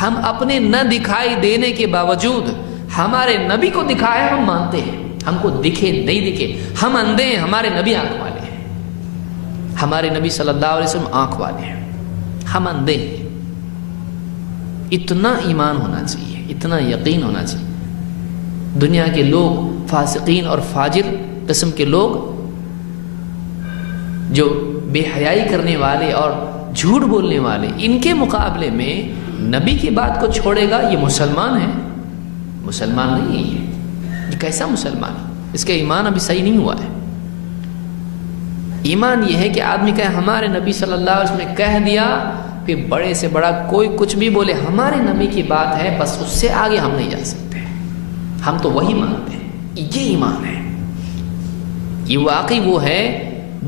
ہم اپنے نہ دکھائی دینے کے باوجود ہمارے نبی کو دکھایا، ہم مانتے ہیں، ہم کو دکھے نہیں دکھے، ہم اندھے ہیں، ہمارے نبی آنکھ والے ہیں، ہمارے نبی صلی اللہ علیہ وسلم آنکھ والے ہیں، ہم اندھے ہیں۔ اتنا ایمان ہونا چاہیے، اتنا یقین ہونا چاہیے۔ دنیا کے لوگ، فاسقین اور فاجر قسم کے لوگ جو بے حیائی کرنے والے اور جھوٹ بولنے والے، ان کے مقابلے میں نبی کی بات کو چھوڑے گا یہ مسلمان ہے، مسلمان نہیں ہے یہ کیسا مسلمان ہے؟ اس کا ایمان ابھی صحیح نہیں ہوا ہے۔ ایمان یہ ہے کہ آدمی کہے ہمارے نبی صلی اللہ علیہ وسلم نے کہہ دیا، پھر بڑے سے بڑا کوئی کچھ بھی بولے، ہمارے نبی کی بات ہے، بس اس سے آگے ہم نہیں جا سکتے، ہم تو وہی مانتے ہیں، یہ ایمان ہے۔ یہ واقعی وہ ہے،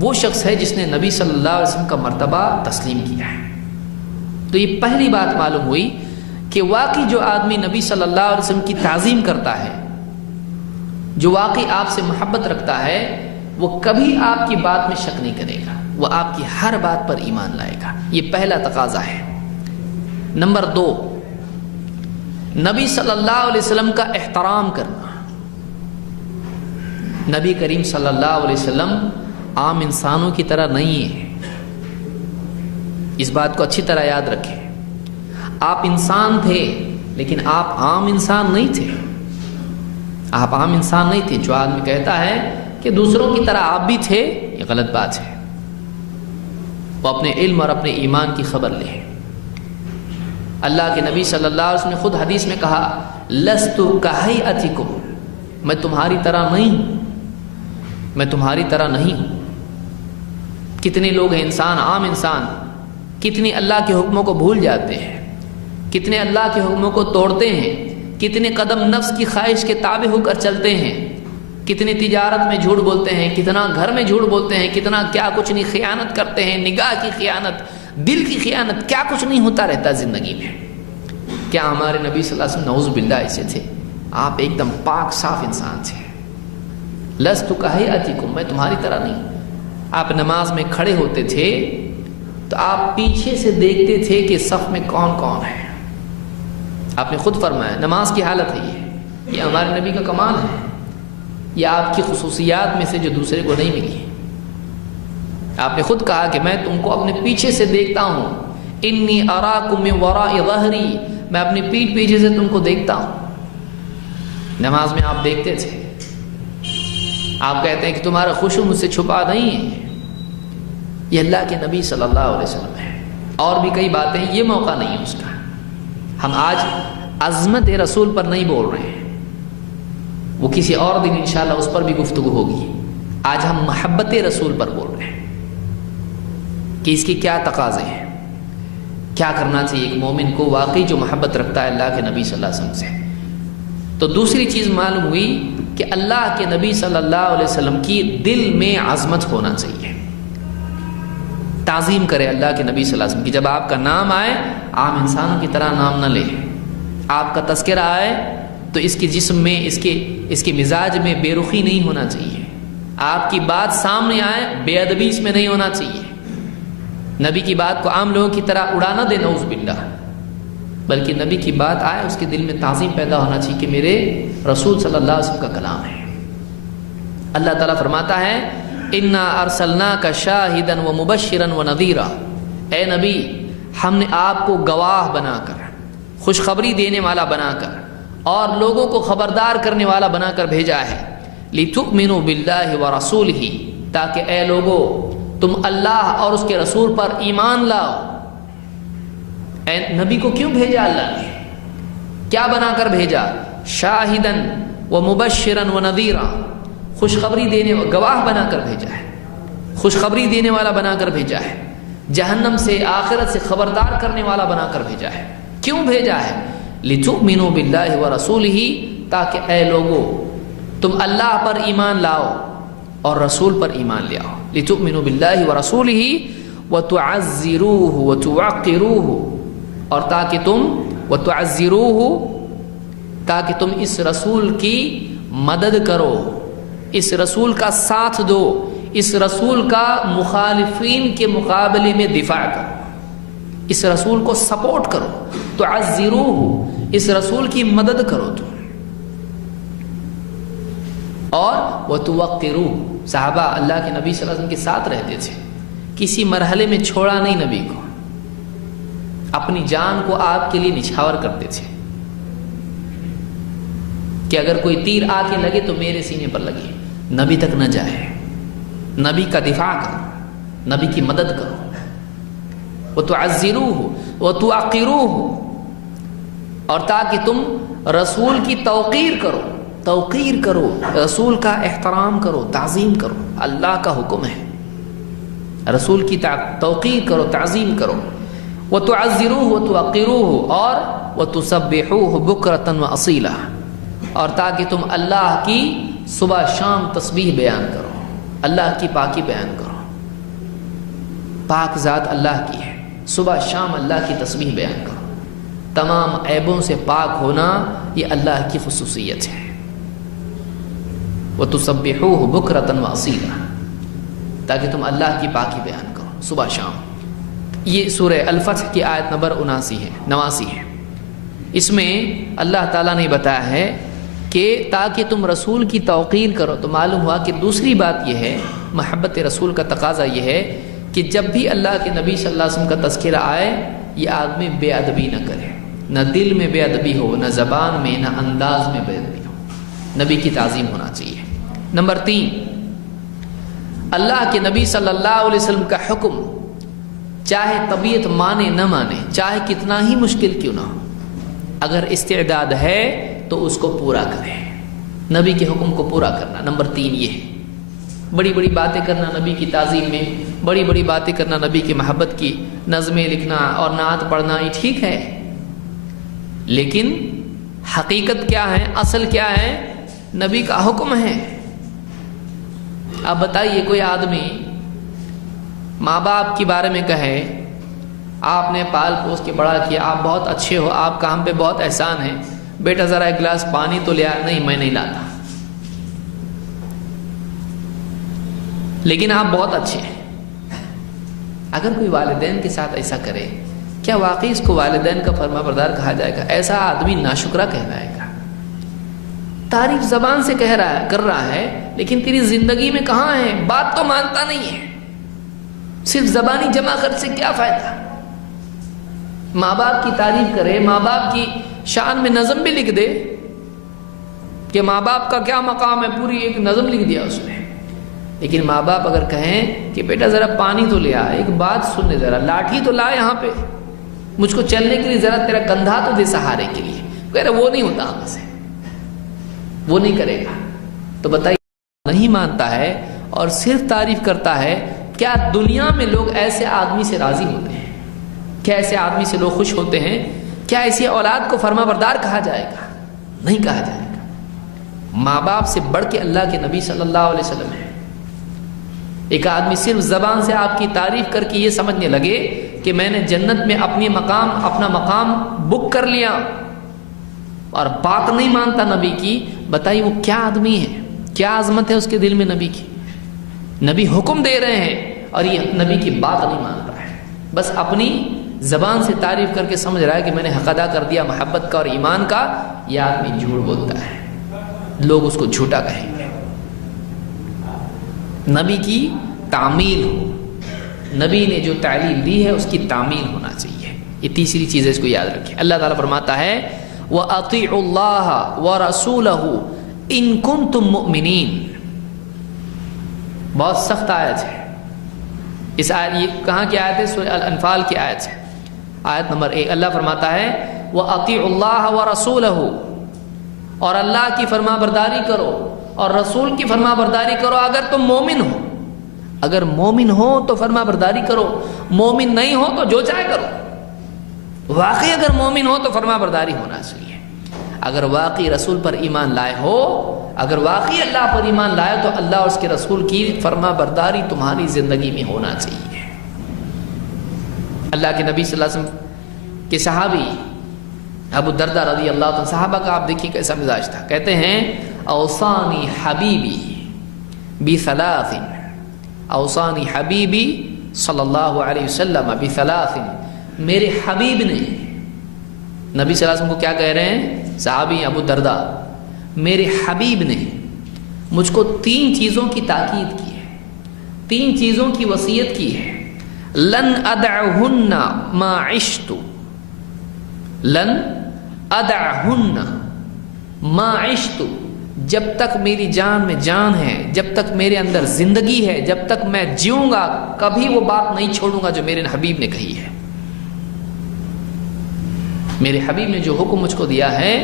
وہ شخص ہے جس نے نبی صلی اللہ علیہ وسلم کا مرتبہ تسلیم کیا ہے۔ تو یہ پہلی بات معلوم ہوئی کہ واقعی جو آدمی نبی صلی اللہ علیہ وسلم کی تعظیم کرتا ہے، جو واقعی آپ سے محبت رکھتا ہے، وہ کبھی آپ کی بات میں شک نہیں کرے گا، وہ آپ کی ہر بات پر ایمان لائے گا۔ یہ پہلا تقاضا ہے۔ نمبر 2، نبی صلی اللہ علیہ وسلم کا احترام کرنا۔ نبی کریم صلی اللہ علیہ وسلم عام انسانوں کی طرح نہیں ہے، اس بات کو اچھی طرح یاد رکھیں۔ آپ انسان تھے لیکن آپ عام انسان نہیں تھے، آپ عام انسان نہیں تھے۔ جو آدمی کہتا ہے کہ دوسروں کی طرح آپ بھی تھے، یہ غلط بات ہے۔ وہ اپنے علم اور اپنے ایمان کی خبر لے۔ اللہ کے نبی صلی اللہ علیہ وسلم نے خود حدیث میں کہا، لست کہیئتکم، میں تمہاری طرح نہیں ہوں، میں تمہاری طرح نہیں ہوں۔ کتنے لوگ ہیں انسان، عام انسان، کتنی اللہ کے حکموں کو بھول جاتے ہیں، کتنے اللہ کے حکموں کو توڑتے ہیں، کتنے قدم نفس کی خواہش کے تابع ہو کر چلتے ہیں، کتنی تجارت میں جھوٹ بولتے ہیں، کتنا گھر میں جھوٹ بولتے ہیں، کتنا کیا کچھ نہیں خیانت کرتے ہیں، نگاہ کی خیانت، دل کی خیانت، کیا کچھ نہیں ہوتا رہتا زندگی میں۔ کیا ہمارے نبی صلی اللہ علیہ وسلم نعوذ باللہ ایسے تھے؟ آپ ایک دم پاک صاف انسان تھے۔ لست کہیئتکم، میں تمہاری طرح نہیں۔ آپ نماز میں کھڑے ہوتے تھے تو آپ پیچھے سے دیکھتے تھے کہ صف میں کون کون ہے۔ آپ نے خود فرمایا، نماز کی حالت ہے یہ ہمارے نبی کا کمال ہے، یہ آپ کی خصوصیات میں سے جو دوسرے کو نہیں ملی۔ آپ نے خود کہا کہ میں تم کو اپنے پیچھے سے دیکھتا ہوں، انی اراکم من وراء ظہری، میں اپنی پیٹھ پیچھے سے تم کو دیکھتا ہوں۔ نماز میں آپ دیکھتے تھے، آپ کہتے ہیں کہ تمہارا خشوع مجھ سے چھپا نہیں ہے۔ یہ اللہ کے نبی صلی اللہ علیہ وسلم ہے۔ اور بھی کئی باتیں ہیں، یہ موقع نہیں ہے اس کا۔ ہم آج عظمت رسول پر نہیں بول رہے ہیں، وہ کسی اور دن انشاءاللہ اس پر بھی گفتگو ہوگی۔ آج ہم محبت رسول پر بول رہے ہیں کہ اس کی کیا تقاضے ہیں، کیا کرنا چاہیے ایک مومن کو واقعی جو محبت رکھتا ہے اللہ کے نبی صلی اللہ علیہ وسلم سے۔ تو دوسری چیز معلوم ہوئی کہ اللہ کے نبی صلی اللہ علیہ وسلم کی دل میں عظمت ہونا چاہیے، تعظیم کرے اللہ کے نبی صلی اللہ علیہ وسلم کی۔ جب آپ کا نام آئے، عام انسانوں کی طرح نام نہ لے، آپ کا تذکرہ آئے تو اس کے جسم میں، اس کے مزاج میں بے رخی نہیں ہونا چاہیے۔ آپ کی بات سامنے آئے، بے ادبی اس میں نہیں ہونا چاہیے۔ نبی کی بات کو عام لوگوں کی طرح اڑا نہ دے، نعوذ باللہ، بلکہ نبی کی بات آئے اس کے دل میں تعظیم پیدا ہونا چاہیے کہ میرے رسول صلی اللہ علیہ وسلم کا کلام ہے۔ اللہ تعالیٰ فرماتا ہے، انا ارسلناک شاہدا ومبشرا ونذیرا، اے نبی ہم نے آپ کو گواہ بنا کر، خوشخبری دینے والا بنا کر اور لوگوں کو خبردار کرنے والا بنا کر بھیجا ہے۔ لتؤمنوا باللہ ورسولہ، تاکہ اے لوگو تم اللہ اور اس کے رسول پر ایمان لاؤ۔ اے نبی کو کیوں بھیجا اللہ نے؟ کیا بنا کر بھیجا؟ شاہدن و مبشرا و نذیرا، خوشخبری دینے گواہ بنا کر بھیجا ہے، خوشخبری دینے والا بنا کر بھیجا ہے، جہنم سے آخرت سے خبردار کرنے والا بنا کر بھیجا ہے۔ کیوں بھیجا ہے؟ لِتُؤْمِنُوا بِاللَّهِ وَرَسُولِهِ، تاکہ اے لوگو تم اللہ پر ایمان لاؤ اور رسول پر ایمان لے آؤ۔ لِتُؤْمِنُوا بِاللَّهِ وَرَسُولِهِ وَتُعَزِّرُوهُ وَتُوَقِّرُوهُ، اور تاکہ تم وَتُعَزِّرُوهُ، تاکہ تم اس رسول کی مدد کرو، اس رسول کا ساتھ دو، اس رسول کا مخالفین کے مقابلے میں دفاع کرو، اس رسول کو سپورٹ کرو۔ تعزروہ، اس رسول کی مدد کرو تم، اور وتوقروہ، صحابہ اللہ کے نبی صلی اللہ علیہ وسلم کے ساتھ رہتے تھے، کسی مرحلے میں چھوڑا نہیں نبی کو، اپنی جان کو آپ کے لیے نچھاور کرتے تھے کہ اگر کوئی تیر آ کے لگے تو میرے سینے پر لگے، نبی تک نہ جائے، نبی کا دفاع کرو، نبی کی مدد کرو۔ وَتُعَزِّرُوهُ وَتُوَقِّرُوهُ، اور تاکہ تم رسول کی توقیر کرو، توقیر کرو، رسول کا احترام کرو، تعظیم کرو، اللہ کا حکم ہے، رسول کی توقیر کرو، تعظیم کرو۔ وَتُعَزِّرُوهُ وَتُوَقِّرُوهُ، اور وَتُسَبِّحُوهُ بُكْرَةً وَأَصِيلًا، اور تاکہ تم اللہ کی صبح شام تسبیح بیان کرو، اللہ کی پاکی بیان کرو، پاک ذات اللہ کی ہے، صبح شام اللہ کی تسبیح بیان کرو، تمام عیبوں سے پاک ہونا یہ اللہ کی خصوصیت ہے۔ وَتُسَبِّحُوهُ بُكْرَةً وَأَصِيلًا، تاکہ تم اللہ کی پاکی بیان کرو صبح شام۔ یہ سورہ الفتح کی آیت نمبر 89 ہے۔ اس میں اللہ تعالیٰ نے بتایا ہے کہ تاکہ تم رسول کی توقیر کرو، تو معلوم ہوا کہ دوسری بات یہ ہے، محبت رسول کا تقاضا یہ ہے کہ جب بھی اللہ کے نبی صلی اللہ علیہ وسلم کا تذکرہ آئے، یہ آدمی بے ادبی نہ کرے، نہ دل میں بے ادبی ہو، نہ زبان میں، نہ انداز میں بے ادبی ہو، نبی کی تعظیم ہونا چاہیے۔ نمبر 3، اللہ کے نبی صلی اللہ علیہ وسلم کا حکم چاہے طبیعت مانے نہ مانے، چاہے کتنا ہی مشکل کیوں نہ ہو، اگر استعداد ہے تو اس کو پورا کریں، نبی کے حکم کو پورا کرنا۔ نمبر 3 یہ ہے، بڑی بڑی باتیں کرنا نبی کی تعظیم میں، بڑی بڑی باتیں کرنا نبی کی محبت کی، نظمیں لکھنا اور نعت پڑھنا یہ ٹھیک ہے، لیکن حقیقت کیا ہے، اصل کیا ہے؟ نبی کا حکم ہے۔ اب بتائیے کوئی آدمی ماں باپ کے بارے میں کہے، آپ نے پال پوس کے بڑا کیا، آپ بہت اچھے ہو، آپ کا ہم پہ بہت احسان ہے، بیٹا ذرا ایک گلاس پانی تو لیا، نہیں میں نہیں لاتا، لیکن آپ بہت اچھے ہیں۔ اگر کوئی والدین کے ساتھ ایسا کرے، کیا واقعی اس کو والدین کا فرما بردار کہا جائے گا؟ ایسا آدمی ناشکرا کہلائے گا۔ تعریف زبان سے کر رہا ہے، لیکن تیری زندگی میں کہاں ہے؟ بات تو مانتا نہیں ہے، صرف زبانی جمع خرچ سے کیا فائدہ؟ ماں باپ کی تعریف کرے، ماں باپ کی شان میں نظم بھی لکھ دے کہ ماں باپ کا کیا مقام ہے، پوری ایک نظم لکھ دیا اس میں، لیکن ماں باپ اگر کہیں کہ بیٹا ذرا پانی تو لیا، ایک بات سن لے، ذرا لاٹھی تو لا یہاں پہ، مجھ کو چلنے کے لیے ذرا تیرا کندھا تو دے سہارے کے لیے، کہہ رہے وہ نہیں ہوتا ہم سے، وہ نہیں کرے گا، تو بتائیے نہیں مانتا ہے اور صرف تعریف کرتا ہے، کیا دنیا میں لوگ ایسے آدمی سے راضی ہوتے ہیں؟ کیا ایسے آدمی سے لوگ خوش ہوتے ہیں؟ کیا ایسی اولاد کو فرما بردار کہا جائے گا؟ نہیں کہا جائے گا۔ ماں باپ سے بڑھ کے اللہ کے نبی صلی اللہ علیہ وسلم ہے۔ ایک آدمی صرف زبان سے آپ کی تعریف کر کے یہ سمجھنے لگے کہ میں نے جنت میں اپنا مقام بک کر لیا، اور بات نہیں مانتا نبی کی، بتائیے وہ کیا آدمی ہے، کیا عظمت ہے اس کے دل میں نبی کی؟ نبی حکم دے رہے ہیں اور یہ نبی کی بات نہیں مان رہا ہے، بس اپنی زبان سے تعریف کر کے سمجھ رہا ہے کہ میں نے حق ادا کر دیا محبت کا اور ایمان کا۔ یہ آدمی جھوٹ بولتا ہے، لوگ اس کو جھوٹا کہیں گے۔ نبی کی تعمیل ہو، نبی نے جو تعلیم دی ہے اس کی تعمیل ہونا چاہیے۔ یہ تیسری چیز ہے، اس کو یاد رکھیں۔ اللہ تعالیٰ فرماتا ہے وَأَطِيعُوا اللَّهَ وَرَسُولَهُ إِن كُنتُم مُؤْمِنِينَ۔ بہت سخت آیت ہے اس آیت، یہ کہاں کی آیت ہے؟ سورہ الانفال کی آیت ہے، آیت نمبر 1۔ اللہ فرماتا ہے وَأَطِيعُوا اللَّهَ وَرَسُولَهُ، اور اللہ کی فرما برداری کرو اور رسول کی فرما برداری کرو اگر تم مومن ہو. اگر مومن ہو تو فرما برداری کرو، مومن نہیں ہو تو جو چاہے کرو. واقعی اگر مومن ہو تو فرما برداری ہونا چاہیے. اگر واقعی رسول پر ایمان لائے ہو، اگر واقعی اللہ پر ایمان لائے تو اللہ اور اس کے رسول کی فرما برداری تمہاری زندگی میں ہونا چاہیے. اللہ کے نبی صلی اللہ علیہ وسلم کے صحابی ابو الدرداء رضی اللہ عنہ، صحابہ کا آپ دیکھیے کیسا مزاج تھا. کہتے ہیں اوصانی حبیبی بثلاث، اوصانی حبیبی صلی اللہ علیہ وسلم بثلاث، میرے حبیب نے، نبی صلی اللہ علیہ وسلم کو کیا کہہ رہے ہیں صحابی ابو الدرداء، میرے حبیب نے مجھ کو 3 چیزوں کی تاکید کی ہے، 3 چیزوں کی وصیت کی ہے. لن ادعہن ما عشت، لن ادعہن ما عشت، جب تک میری جان میں جان ہے، جب تک میرے اندر زندگی ہے، جب تک میں جیوں گا، کبھی وہ بات نہیں چھوڑوں گا جو میرے حبیب نے کہی ہے. میرے حبیب نے جو حکم مجھ کو دیا ہے،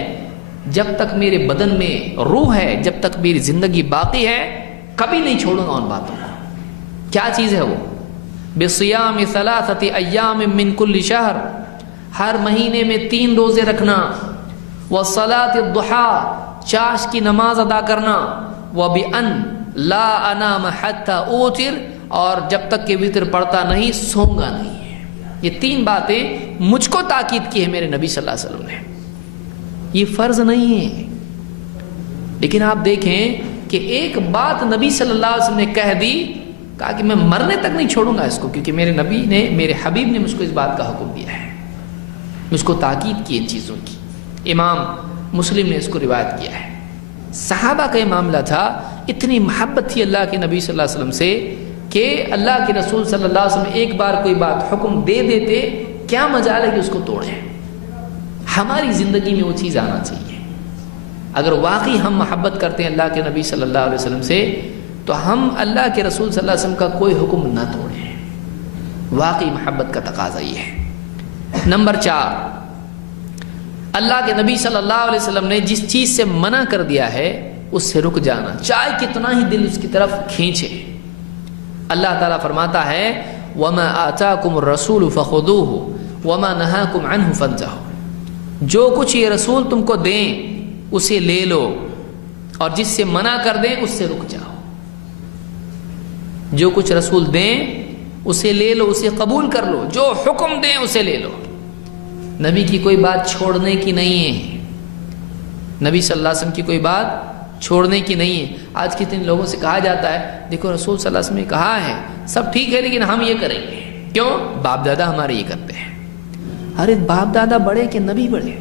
جب تک میرے بدن میں روح ہے، جب تک میری زندگی باقی ہے، کبھی نہیں چھوڑوں گا ان باتوں کو. کیا چیز ہے وہ؟ بصیام 3 ایام من کل شہر، ہر مہینے میں 3 روزے رکھنا. وصلاۃ الضحیٰ، چاش کی نماز ادا کرنا. وبأن لا انام حتی اوتر، اور جب تک کہ وتر پڑھتا نہیں سوؤں گا نہیں. یہ 3 باتیں مجھ کو تاکید کی ہے میرے نبی صلی اللہ علیہ وسلم نے. یہ فرض نہیں ہے، لیکن آپ دیکھیں کہ ایک بات نبی صلی اللہ علیہ وسلم نے کہہ دی، کہا کہ میں مرنے تک نہیں چھوڑوں گا اس کو، کیونکہ میرے نبی نے، میرے حبیب نے مجھ کو اس بات کا حکم دیا ہے، مجھ کو تاکید کی ان چیزوں کی. امام مسلم نے اس کو روایت کیا ہے. صحابہ کا یہ معاملہ تھا، اتنی محبت تھی اللہ کے نبی صلی اللہ علیہ وسلم سے کہ اللہ کے رسول صلی اللہ علیہ وسلم ایک بار کوئی بات حکم دے دیتے، کیا مجال ہے کہ اس کو توڑیں. ہماری زندگی میں وہ چیز آنا چاہیے. اگر واقعی ہم محبت کرتے ہیں اللہ کے نبی صلی اللہ علیہ وسلم سے تو ہم اللہ کے رسول صلی اللہ علیہ وسلم کا کوئی حکم نہ توڑیں. واقعی محبت کا تقاضا یہ ہے. نمبر 4، اللہ کے نبی صلی اللہ علیہ وسلم نے جس چیز سے منع کر دیا ہے اس سے رک جانا، چاہے کتنا ہی دل اس کی طرف کھینچے. اللہ تعالیٰ فرماتا ہے وَمَا آتَاكُمُ الرَّسُولُ فَخُذُوهُ وَمَا نَهَاكُمْ عَنْهُ فَانْتَهُوا، جو کچھ یہ رسول تم کو دیں اسے لے لو، اور جس سے منع کر دیں اس سے رک جاؤ. جو کچھ رسول دیں اسے لے لو، اسے قبول کر لو، جو حکم دیں اسے لے لو. نبی کی کوئی بات چھوڑنے کی نہیں ہے، نبی صلی اللہ علیہ وسلم کی کوئی بات چھوڑنے کی نہیں ہے. آج کتنے لوگوں سے کہا جاتا ہے دیکھو رسول صلی اللہ علیہ وسلم نے کہا ہے، سب ٹھیک ہے لیکن ہم یہ کریں گے. کیوں؟ باپ دادا ہمارے یہ کرتے ہیں. ارے باپ دادا بڑے کہ نبی بڑے؟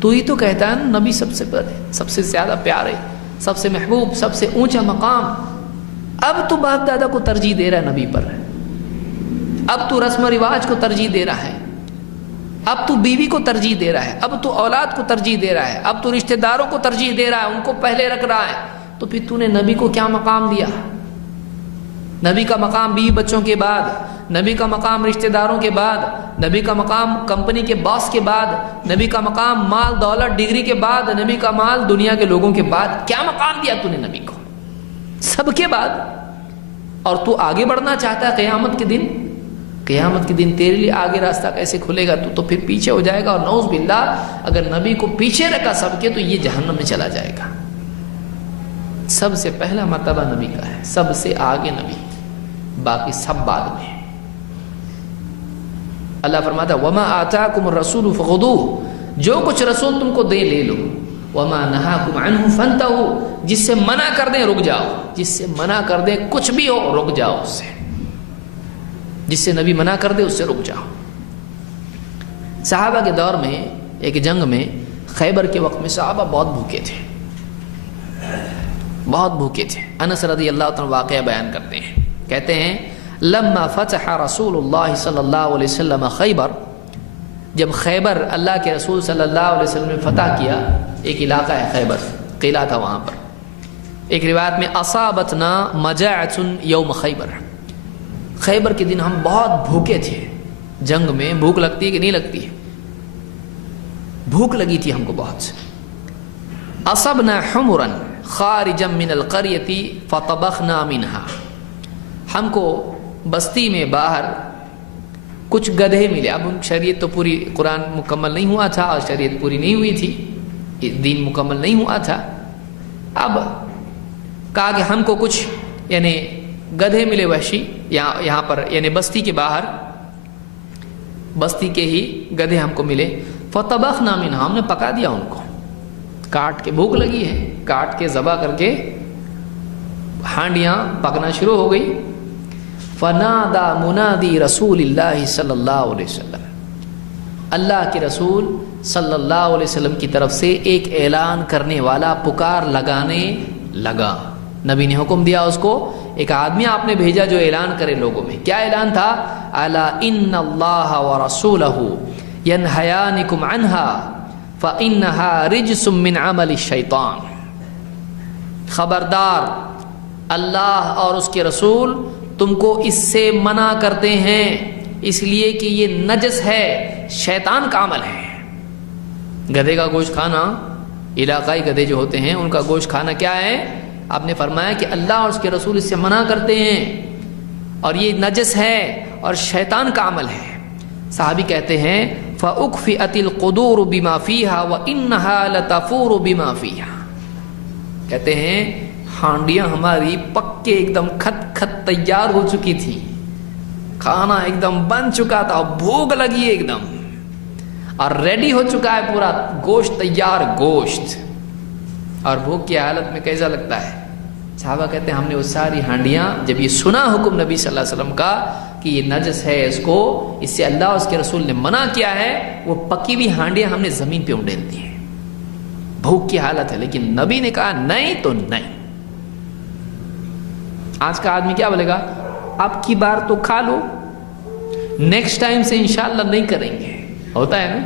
تو ہی تو کہتا ہے نا نبی سب سے بڑے، سب سے زیادہ پیارے، سب سے محبوب، سب سے اونچا مقام. اب تو باپ دادا کو ترجیح دے رہا ہے نبی پر، اب تو رسم و رواج کو ترجیح دے رہا ہے، اب تو بیوی کو ترجیح دے رہا ہے، اب تو اولاد کو ترجیح دے رہا ہے، اب تو رشتہ داروں کو ترجیح دے رہا ہے، ان کو پہلے رکھ رہا ہے. تو پھر تو نے نبی کو کیا مقام دیا؟ نبی کا مقام بیوی بچوں کے بعد، نبی کا مقام رشتہ داروں کے بعد، نبی کا مقام کمپنی کے باس کے بعد، نبی کا مقام مال دولت ڈگری کے بعد، نبی کا مال دنیا کے لوگوں کے بعد. کیا مقام دیا تو نے نبی کو سب کے بعد؟ اور تو آگے بڑھنا چاہتا ہے قیامت کے دن؟ قیامت کے دن تیرے لیے آگے راستہ کیسے کھلے گا؟ تو پھر پیچھے ہو جائے گا. اور نعوذ باللہ اگر نبی کو پیچھے رکھا سب کے تو یہ جہنم میں چلا جائے گا. سب سے پہلا مرتبہ نبی کا ہے، سب سے آگے نبی، باقی سب بعد میں. اللہ فرماتا ہے وَمَا آتَاكُمُ الرَّسُولُ فَخُذُوهُ، جو کچھ رسول تم کو دے لے لو. وَمَا نَهَاكُمْ عَنْهُ فَانْتَهُوا، جس سے منع کر دیں رک جاؤ، جس سے منع کر دیں کچھ بھی ہو رک جاؤ اس سے، جس سے نبی منع کر دے اس سے رک جاؤ. صحابہ کے دور میں ایک جنگ میں خیبر کے وقت میں صحابہ بہت بھوکے تھے، بہت بھوکے تھے. انس رضی اللہ عنہ واقعہ بیان کرتے ہیں، کہتے ہیں لما فتح رسول اللہ صلی اللہ علیہ وسلم خیبر، جب خیبر اللہ کے رسول صلی اللہ علیہ وسلم نے فتح کیا، ایک علاقہ ہے خیبر، قلعہ تھا وہاں پر. ایک روایت میں اصابتنا مجاعۃ یوم خیبر، خیبر کے دن ہم بہت بھوکے تھے. جنگ میں بھوک لگتی ہے کہ نہیں لگتی ہے؟ بھوک لگی تھی ہم کو بہت. اصبنا حمرا، خارجا من القریۃ فطبخنا منہا، ہم کو بستی میں باہر کچھ گدھے ملے. اب شریعت تو پوری قرآن مکمل نہیں ہوا تھا اور شریعت پوری نہیں ہوئی تھی، دین مکمل نہیں ہوا تھا. اب کہا کہ ہم کو کچھ یعنی گدھے ملے وحشی یہاں پر، یعنی بستی کے باہر، بستی کے ہی گدھے ہم کو ملے. فطبخنا منہا، ہم نے پکا دیا ان کو، کاٹ کے، بھوک لگی ہے، کاٹ کے ذبح کر کے ہانڈیاں پکنا شروع ہو گئی. فنادا منادی رسول اللہ صلی اللہ علیہ وسلم، اللہ کے رسول صلی اللہ علیہ وسلم کی طرف سے ایک اعلان کرنے والا پکار لگانے لگا. نبی نے حکم دیا اس کو، ایک آدمی آپ نے بھیجا جو اعلان کرے لوگوں میں. کیا اعلان تھا؟ الا ان اللہ ورسولہ ینہیانکم عنہا فانہا رجس من عمل الشیطان. خبردار، اللہ اور اس کے رسول تم کو اس سے منع کرتے ہیں، اس لیے کہ یہ نجس ہے، شیطان کا عمل ہے. گدھے کا گوشت کھانا، علاقائی گدھے جو ہوتے ہیں ان کا گوشت کھانا کیا ہے؟ آپ نے فرمایا کہ اللہ اور اس کے رسول اس سے منع کرتے ہیں اور یہ نجس ہے اور شیطان کا عمل ہے. صحابی کہتے ہیں فَأُكْفِئَتِ الْقُدُورُ بِمَا فِيهَا وَإِنَّهَا لَتَفُورُ بِمَا فِيهَا. کہتے ہیں ہانڈیاں ہماری پک کے ایک دم کھت کھت تیار ہو چکی تھی، کھانا ایک دم بن چکا تھا، بھوک لگی ایک دم اور ریڈی ہو چکا ہے پورا گوشت تیار گوشت، اور بھوک کی حالت میں کیسا لگتا ہے؟ صحابہ کہتے ہیں ہم نے وہ ساری ہانڈیاں، جب یہ سنا حکم نبی صلی اللہ علیہ وسلم کا کہ یہ نجس ہے، اس کو، اس سے اللہ اور اس کے رسول نے منع کیا ہے، وہ پکی ہوئی ہانڈیاں ہم نے زمین پہ انڈیل دی ہیں. بھوک کی حالت ہے، لیکن نبی نے کہا نہیں تو نہیں. آج کا آدمی کیا بولے گا؟ اب کی بار تو کھا لو، نیکسٹ ٹائم سے انشاءاللہ نہیں کریں گے. ہوتا ہے نا،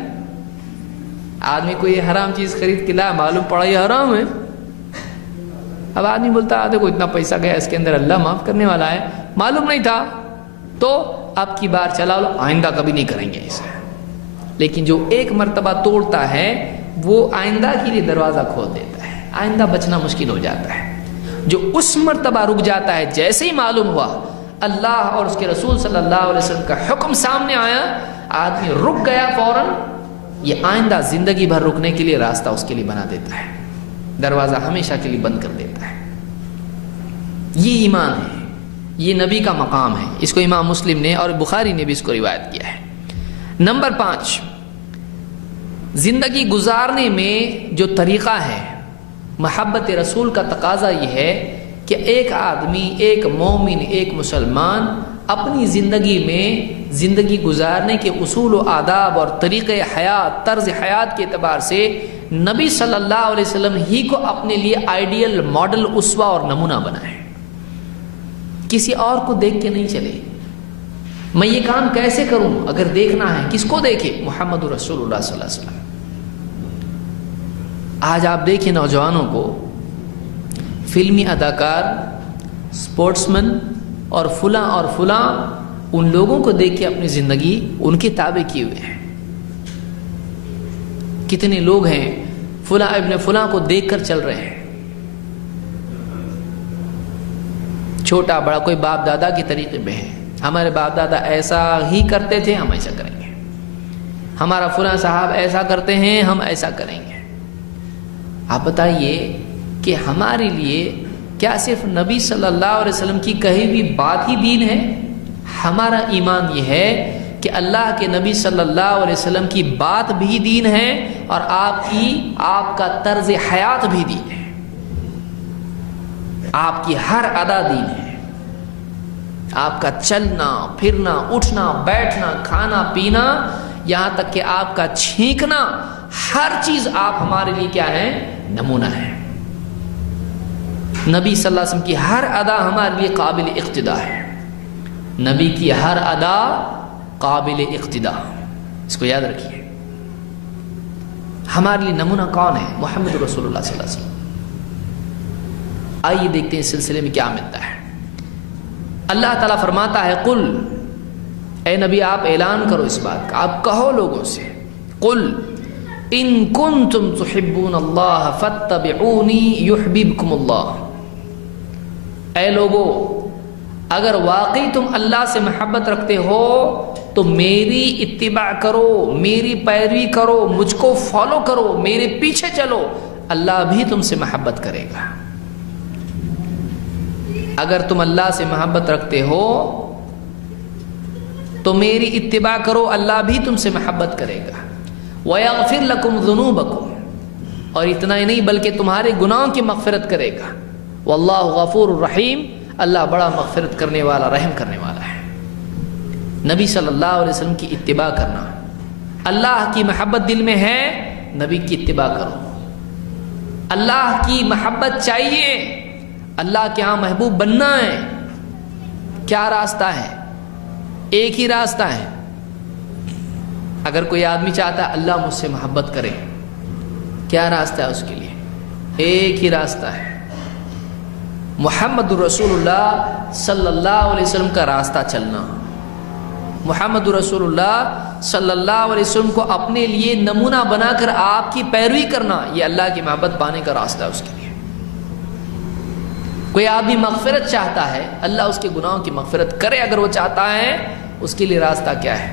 آدمی کو یہ حرام چیز خرید کے لایا، معلوم پڑا یہ حرام ہے. اب آدمی بولتا ہے دیکھو اتنا پیسہ گیا اس کے اندر، اللہ معاف کرنے والا ہے، معلوم نہیں تھا تو اب کی بار چلا لو، آئندہ کبھی نہیں کریں گے اسے. لیکن جو ایک مرتبہ توڑتا ہے وہ آئندہ کے لیے دروازہ کھول دیتا ہے، آئندہ بچنا مشکل ہو جاتا ہے. جو اس مرتبہ رک جاتا ہے، جیسے ہی معلوم ہوا اللہ اور اس کے رسول صلی اللہ علیہ وسلم کا حکم سامنے آیا، آدمی رک گیا فوراً، یہ آئندہ زندگی بھر رکنے کے لیے راستہ اس کے لیے بنا دیتا ہے، دروازہ ہمیشہ کے لیے بند کر دیتا ہے. یہ ایمان ہے، یہ نبی کا مقام ہے. اس کو امام مسلم نے اور بخاری نے بھی اس کو روایت کیا ہے. نمبر 5، زندگی گزارنے میں جو طریقہ ہے، محبت رسول کا تقاضا یہ ہے کہ ایک آدمی، ایک مومن، ایک مسلمان اپنی زندگی میں زندگی گزارنے کے اصول و آداب اور طریقۂ حیات، طرز حیات کے اعتبار سے نبی صلی اللہ علیہ وسلم ہی کو اپنے لیے آئیڈیل ماڈل، اسوہ اور نمونہ بنائے. کسی اور کو دیکھ کے نہیں چلے. میں یہ کام کیسے کروں؟ اگر دیکھنا ہے کس کو دیکھے؟ محمد رسول اللہ صلی اللہ علیہ وسلم. آج آپ دیکھیں نوجوانوں کو، فلمی اداکار، سپورٹس مین اور فلاں ان لوگوں کو دیکھ کے اپنی زندگی ان کے تابع کیے ہوئے ہیں. کتنے لوگ ہیں فلاں ابن فلاں کو دیکھ کر چل رہے ہیں. چھوٹا بڑا کوئی باپ دادا کے طریقے میں ہے، ہمارے باپ دادا ایسا ہی کرتے تھے، ہم ایسا کریں گے. ہمارا فلاں صاحب ایسا کرتے ہیں، ہم ایسا کریں گے. آپ بتائیے کہ ہمارے لیے کیا صرف نبی صلی اللہ علیہ وسلم کی کہی ہوئی بات ہی دین ہے؟ ہمارا ایمان یہ ہے کہ اللہ کے نبی صلی اللہ علیہ وسلم کی بات بھی دین ہے اور آپ کا طرز حیات بھی دین ہے. آپ کی ہر ادا دین ہے. آپ کا چلنا پھرنا، اٹھنا بیٹھنا، کھانا پینا، یہاں تک کہ آپ کا چھینکنا، ہر چیز آپ ہمارے لیے کیا ہے؟ نمونہ ہے. نبی صلی اللہ علیہ وسلم کی ہر ادا ہمارے لیے قابل اقتداء ہے. نبی کی ہر ادا قابل اقتداء، اس کو یاد رکھیے. ہمارے لیے نمونہ کون ہے؟ محمد رسول اللہ صلی اللہ علیہ وسلم. آئیے دیکھتے ہیں اس سلسلے میں کیا ملتا ہے. اللہ تعالیٰ فرماتا ہے قل، اے نبی آپ اعلان کرو اس بات کا، آپ کہو لوگوں سے، قل ان کنتم تحبون اللہ فاتبعونی یحببکم اللہ، اے لوگو اگر واقعی تم اللہ سے محبت رکھتے ہو تو میری اتباع کرو، میری پیروی کرو، مجھ کو فالو کرو، میرے پیچھے چلو، اللہ بھی تم سے محبت کرے گا۔ اگر تم اللہ سے محبت رکھتے ہو تو میری اتباع کرو، اللہ بھی تم سے محبت کرے گا۔ وَيَغْفِرْ لَكُمْ ذُنُوبَكُمْ، اور اتنا ہی نہیں بلکہ تمہارے گناہوں کی مغفرت کرے گا۔ وَاللَّهُ غَفُورٌ رَحِيمٌ، اللہ بڑا مغفرت کرنے والا، رحم کرنے والا ہے۔ نبی صلی اللہ علیہ وسلم کی اتباع کرنا، اللہ کی محبت دل میں ہے، نبی کی اتباع کرو۔ اللہ کی محبت چاہیے، اللہ کے ہاں محبوب بننا ہے۔ کیا راستہ ہے؟ ایک ہی راستہ ہے۔ اگر کوئی آدمی چاہتا ہے اللہ مجھ سے محبت کرے، کیا راستہ ہے اس کے لیے؟ ایک ہی راستہ ہے، محمد رسول اللہ صلی اللہ علیہ وسلم کا راستہ چلنا۔ محمد رسول اللہ صلی اللہ علیہ وسلم کو اپنے لیے نمونہ بنا کر آپ کی پیروی کرنا، یہ اللہ کی محبت پانے کا راستہ ہے اس کے لیے۔ کوئی آدمی مغفرت چاہتا ہے، اللہ اس کے گناہوں کی مغفرت کرے اگر وہ چاہتا ہے، اس کے لیے راستہ کیا ہے؟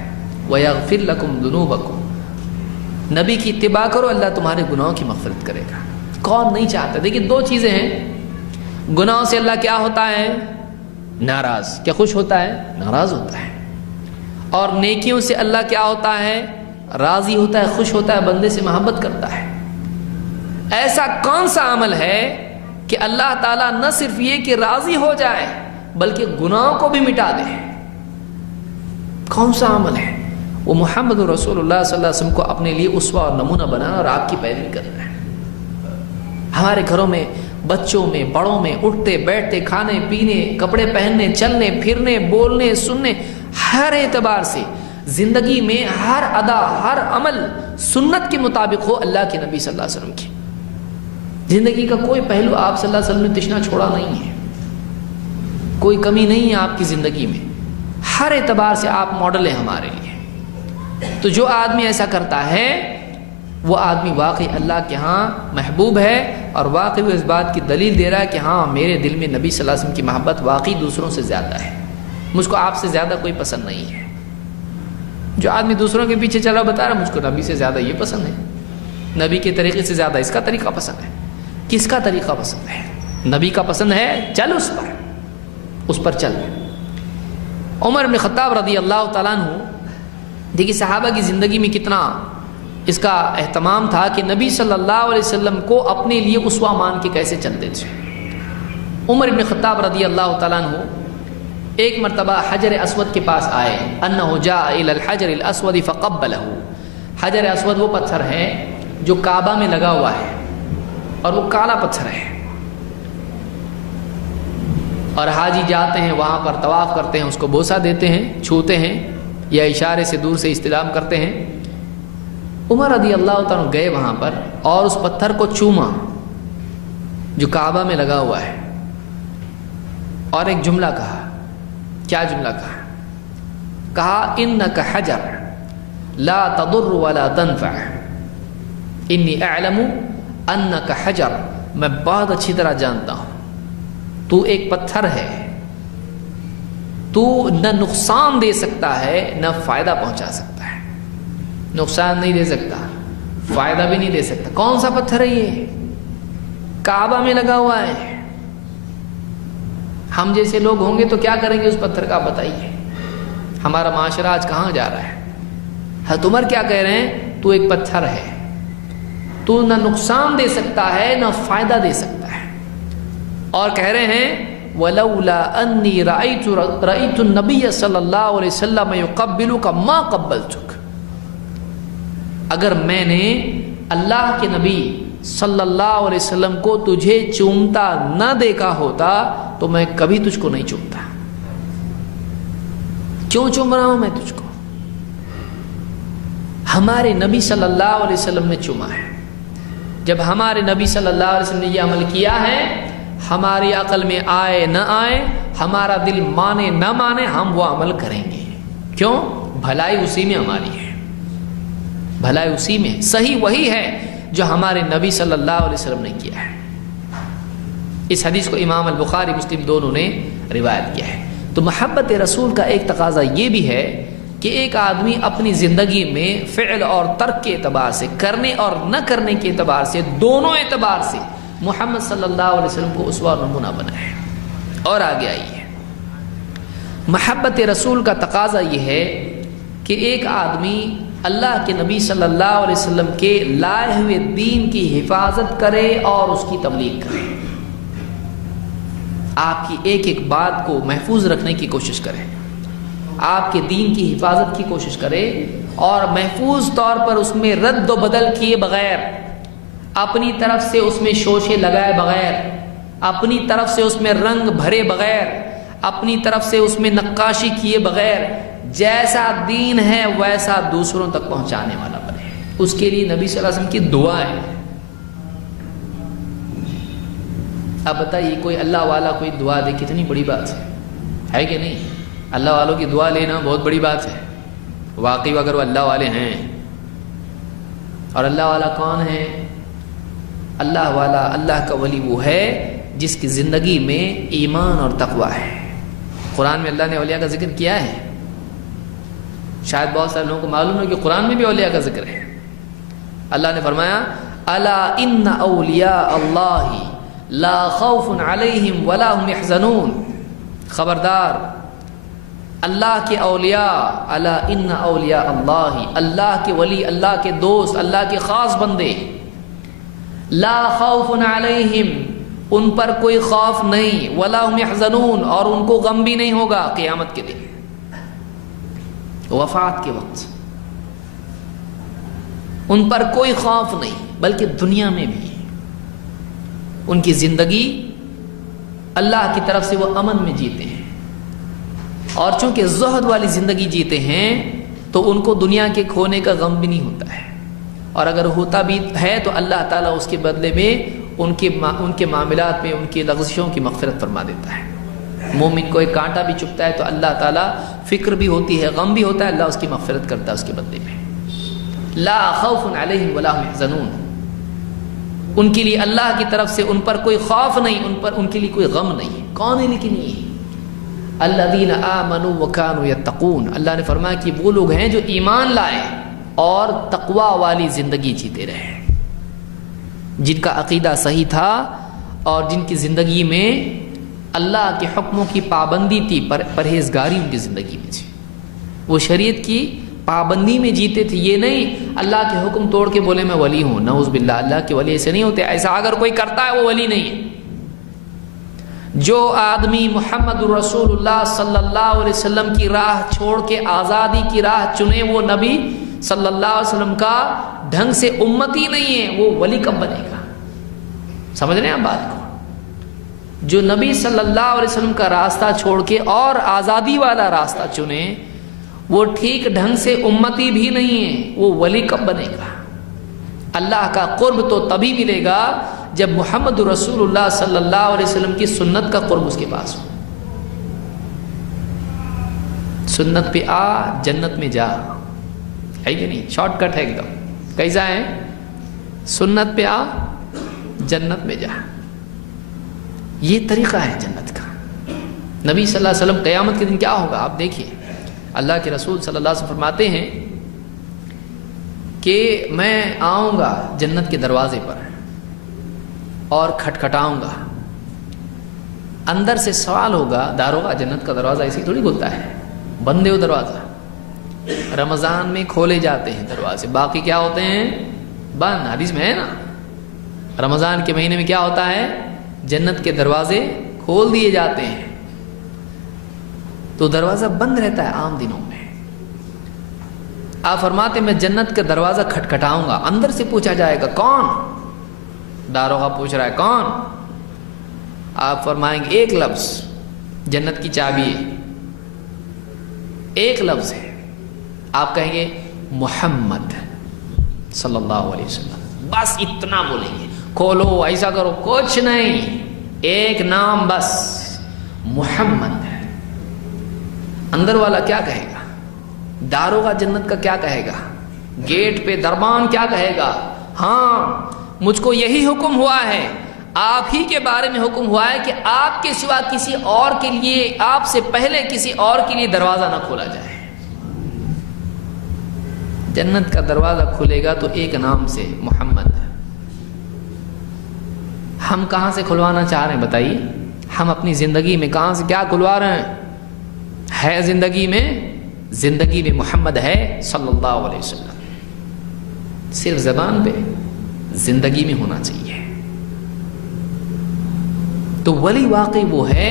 وَيَغْفِرْ لَكُمْ ذُنُوبَكُمْ، نبی کی اتباع کرو، اللہ تمہارے گناہوں کی مغفرت کرے گا۔ کون نہیں چاہتا؟ دیکھیں دو چیزیں ہیں، گناہوں سے اللہ کیا ہوتا ہے؟ ناراض۔ کیا خوش ہوتا ہے؟ ناراض ہوتا ہے۔ اور نیکیوں سے اللہ کیا ہوتا ہے؟ راضی ہوتا ہے، خوش ہوتا ہے، بندے سے محبت کرتا ہے۔ ایسا کون سا عمل ہے کہ اللہ تعالیٰ نہ صرف یہ کہ راضی ہو جائے بلکہ گناہوں کو بھی مٹا دے؟ کون سا عمل ہے؟ وہ محمد رسول اللہ صلی اللہ علیہ وسلم کو اپنے لیے اسوہ اور نمونہ بنانا اور آپ کی پیروی کرنا ہے۔ ہمارے گھروں میں، بچوں میں، بڑوں میں، اٹھتے بیٹھتے، کھانے پینے، کپڑے پہننے، چلنے پھرنے، بولنے سننے، ہر اعتبار سے زندگی میں ہر ادا، ہر عمل سنت کے مطابق ہو، اللہ کے نبی صلی اللہ علیہ وسلم کی زندگی کا کوئی پہلو آپ صلی اللہ علیہ وسلم نے تشنا چھوڑا نہیں ہے، کوئی کمی نہیں ہے آپ کی زندگی میں، ہر اعتبار سے آپ ماڈل ہیں ہمارے لیے۔ تو جو آدمی ایسا کرتا ہے وہ آدمی واقعی اللہ کے ہاں محبوب ہے، اور واقعی وہ اس بات کی دلیل دے رہا ہے کہ ہاں میرے دل میں نبی صلی اللہ علیہ وسلم کی محبت واقعی دوسروں سے زیادہ ہے، مجھ کو آپ سے زیادہ کوئی پسند نہیں ہے۔ جو آدمی دوسروں کے پیچھے چلا بتا رہا مجھ کو نبی سے زیادہ یہ پسند ہے، نبی کے طریقے سے زیادہ اس کا طریقہ پسند ہے۔ کس کا طریقہ پسند ہے؟ نبی کا پسند ہے، چل اس پر چل۔ عمر بن خطاب رضی اللہ تعالیٰ عنہ، دیکھیے صحابہ کی زندگی میں کتنا اس کا اہتمام تھا کہ نبی صلی اللہ علیہ وسلم کو اپنے لیے اسوہ مان کے کیسے چلتے تھے۔ عمر بن خطاب رضی اللہ تعالیٰ عنہ ایک مرتبہ حجر اسود کے پاس آئے، انہ جاء الی الحجر الاسود فقبلہ۔ حجر اسود وہ پتھر ہے جو کعبہ میں لگا ہوا ہے اور وہ کالا پتھر ہے، اور حاجی جاتے ہیں وہاں پر طواف کرتے ہیں، اس کو بوسہ دیتے ہیں، چھوتے ہیں یا اشارے سے دور سے استلام کرتے ہیں۔ عمر رضی اللہ تعالیٰ گئے وہاں پر اور اس پتھر کو چوما جو کعبہ میں لگا ہوا ہے، اور ایک جملہ کہا۔ کیا جملہ کہا؟ انک حجر لا تضر ولا تنفع، انی اعلم انک حجر، میں بہت اچھی طرح جانتا ہوں تو ایک پتھر ہے، تو نہ نقصان دے سکتا ہے نہ فائدہ پہنچا سکتا ہے، نقصان نہیں دے سکتا، فائدہ بھی نہیں دے سکتا۔ کون سا پتھر ہے یہ؟ کعبہ میں لگا ہوا ہے۔ ہم جیسے لوگ ہوں گے تو کیا کریں گے اس پتھر کا؟ بتائیے، ہمارا معاشرہ آج کہاں جا رہا ہے؟ حضرت عمر کیا کہہ رہے ہیں؟ تو ایک پتھر ہے، تو نہ نقصان دے سکتا ہے نہ فائدہ دے سکتا ہے، اور کہہ رہے ہیں وَلَوْلَا أَنِّي رَأَيْتُ النَّبِيَّ صلی اللہ علیہ وسلم يُقَبِّلُكَ مَا قَبَّلْتُكَ، اگر میں نے اللہ کے نبی صلی اللہ علیہ وسلم کو تجھے چومتا نہ دیکھا ہوتا تو میں کبھی تجھ کو نہیں چومتا۔ کیوں چوم رہا ہوں میں تجھ کو؟ ہمارے نبی صلی اللہ علیہ وسلم نے چوما ہے۔ جب ہمارے نبی صلی اللہ علیہ وسلم نے یہ عمل کیا ہے، ہماری عقل میں آئے نہ آئے، ہمارا دل مانے نہ مانے، ہم وہ عمل کریں گے۔ کیوں؟ بھلائی اسی میں ہماری ہے۔ بھلائی اسی میں ہے، صحیح وہی ہے جو ہمارے نبی صلی اللہ علیہ وسلم نے کیا ہے۔ اس حدیث کو امام البخاری مسلم دونوں نے روایت کیا ہے۔ تو محبت رسول کا ایک تقاضا یہ بھی ہے کہ ایک آدمی اپنی زندگی میں فعل اور ترک کے اعتبار سے، کرنے اور نہ کرنے کے اعتبار سے، دونوں اعتبار سے محمد صلی اللہ علیہ وسلم کو اسوہ اور نمونہ بنائے۔ اور آگے آئیے، محبت رسول کا تقاضا یہ ہے کہ ایک آدمی اللہ کے نبی صلی اللہ علیہ وسلم کے لائے ہوئے دین کی حفاظت کرے اور اس کی تبلیغ کرے، آپ کی ایک ایک بات کو محفوظ رکھنے کی کوشش کرے، آپ کے دین کی حفاظت کی کوشش کرے اور محفوظ طور پر اس میں رد و بدل کیے بغیر، اپنی طرف سے اس میں شوشے لگائے بغیر، اپنی طرف سے اس میں رنگ بھرے بغیر، اپنی طرف سے اس میں نقاشی کیے بغیر، جیسا دین ہے ویسا دوسروں تک پہنچانے والا بنے۔ اس کے لیے نبی صلی اللہ علیہ وسلم کی دعا ہے۔ اب بتائیے کوئی اللہ والا کوئی دعا دے، کتنی بڑی بات ہے کہ نہیں؟ اللہ والوں کی دعا لینا بہت بڑی بات ہے واقعی، اگر وہ اللہ والے ہیں۔ اور اللہ والا کون ہے؟ اللہ والا، اللہ کا ولی وہ ہے جس کی زندگی میں ایمان اور تقوی ہے۔ قرآن میں اللہ نے اولیاء کا ذکر کیا ہے، شاید بہت سارے لوگوں کو معلوم ہے کہ قرآن میں بھی اولیاء کا ذکر ہے۔ اللہ نے فرمایا الا ان اولیاء اللہ لا خوف علیہم ولا هم يحزنون، خبردار اللہ کے اولیاء، الا ان اولیاء اللہ، اللہ کے ولی، اللہ کے دوست، اللہ کے خاص بندے، لا خوف علیہم، ان پر کوئی خوف نہیں، ولا هم يحزنون، اور ان کو غم بھی نہیں ہوگا قیامت کے دن، وفات کے وقت ان پر کوئی خوف نہیں، بلکہ دنیا میں بھی ان کی زندگی اللہ کی طرف سے وہ امن میں جیتے ہیں، اور چونکہ زہد والی زندگی جیتے ہیں تو ان کو دنیا کے کھونے کا غم بھی نہیں ہوتا ہے، اور اگر ہوتا بھی ہے تو اللہ تعالیٰ اس کے بدلے میں ان کے معاملات میں ان کی لغزشوں کی مغفرت فرما دیتا ہے۔ مومن کو ایک کانٹا بھی چبھتا ہے تو اللہ تعالیٰ، فکر بھی ہوتی ہے، غم بھی ہوتا ہے، اللہ اس کی مغفرت کرتا ہے اس کے بدلے میں۔ لا خوف علیہم ولا هم يحزنون، ان کے لیے اللہ کی طرف سے ان پر کوئی خوف نہیں، ان کے لیے کوئی غم نہیں۔ کون ہے لیکن یہ الذین آمنوا وکانوا یتقون، اللہ نے فرمایا کہ وہ لوگ ہیں جو ایمان لائے اور تقوی والی زندگی جیتے رہے، جن کا عقیدہ صحیح تھا اور جن کی زندگی میں اللہ کے حکموں کی پابندی تھی، پرہیزگاری ان کی زندگی میں تھی، وہ شریعت کی پابندی میں جیتے تھے۔ یہ نہیں اللہ کے حکم توڑ کے بولے میں ولی ہوں، نعوذ باللہ، اللہ کے ولی ایسے نہیں ہوتے، ایسا اگر کوئی کرتا ہے وہ ولی نہیں ہے۔ جو آدمی محمد رسول اللہ صلی اللہ علیہ وسلم کی راہ چھوڑ کے آزادی کی راہ چنے، وہ نبی صلی اللہ علیہ وسلم کا ڈھنگ سے امتی نہیں ہے، وہ ولی کب بنے گا؟ سمجھ رہے ہیں آپ بات کو؟ جو نبی صلی اللہ علیہ وسلم کا راستہ چھوڑ کے اور آزادی والا راستہ چنے، وہ ٹھیک ڈھنگ سے امتی بھی نہیں ہے، وہ ولی کب بنے گا؟ اللہ کا قرب تو تبھی ملے گا جب محمد رسول اللہ صلی اللہ علیہ وسلم کی سنت کا قرب اس کے پاس ہو۔ سنت پہ آ جنت میں جا، ہے کہ نہیں؟ شارٹ کٹ ہے ایک دم، کیسا ہے؟ سنت پہ آ جنت میں جا، یہ طریقہ ہے جنت کا۔ نبی صلی اللہ علیہ وسلم قیامت کے دن کیا ہوگا آپ دیکھیے، اللہ کے رسول صلی اللہ علیہ وسلم فرماتے ہیں کہ میں آؤں گا جنت کے دروازے پر اور کھٹکھٹاؤں گا، اندر سے سوال ہوگا، داروغہ جنت کا دروازہ ایسے تھوڑی کھلتا ہے، بند ہے وہ دروازہ، رمضان میں کھولے جاتے ہیں دروازے، باقی کیا ہوتے ہیں؟ بند۔ حدیث میں ہے نا، رمضان کے مہینے میں کیا ہوتا ہے؟ جنت کے دروازے کھول دیے جاتے ہیں، تو دروازہ بند رہتا ہے عام دنوں میں۔ آپ فرماتے میں جنت کا دروازہ کھٹکھٹاؤں گا، اندر سے پوچھا جائے گا کون؟ داروغہ پوچھ رہا ہے کون؟ آپ فرمائیں گے ایک لفظ، جنت کی چابی ہے، ایک لفظ ہے، آپ کہیں گے محمد صلی اللہ علیہ وسلم، بس اتنا بولیں گے، کھولو ایسا کرو، کچھ نہیں، ایک نام بس، محمد۔ اندر والا کیا کہے گا؟ داروغہ جنت کا کیا کہے گا؟ گیٹ پہ دربان کیا کہے گا؟ ہاں مجھ کو یہی حکم ہوا ہے، آپ ہی کے بارے میں حکم ہوا ہے کہ آپ کے سوا کسی اور کے لیے، آپ سے پہلے کسی اور کے لیے دروازہ نہ کھولا جائے۔ جنت کا دروازہ کھلے گا تو ایک نام سے، محمد۔ ہم کہاں سے کھلوانا چاہ رہے ہیں بتائیے؟ ہم اپنی زندگی میں کہاں سے کیا کھلوا رہے ہیں؟ ہے زندگی میں محمد ہے صلی اللہ علیہ وسلم، صرف زبان پہ، زندگی میں ہونا چاہیے۔ تو ولی واقعی وہ ہے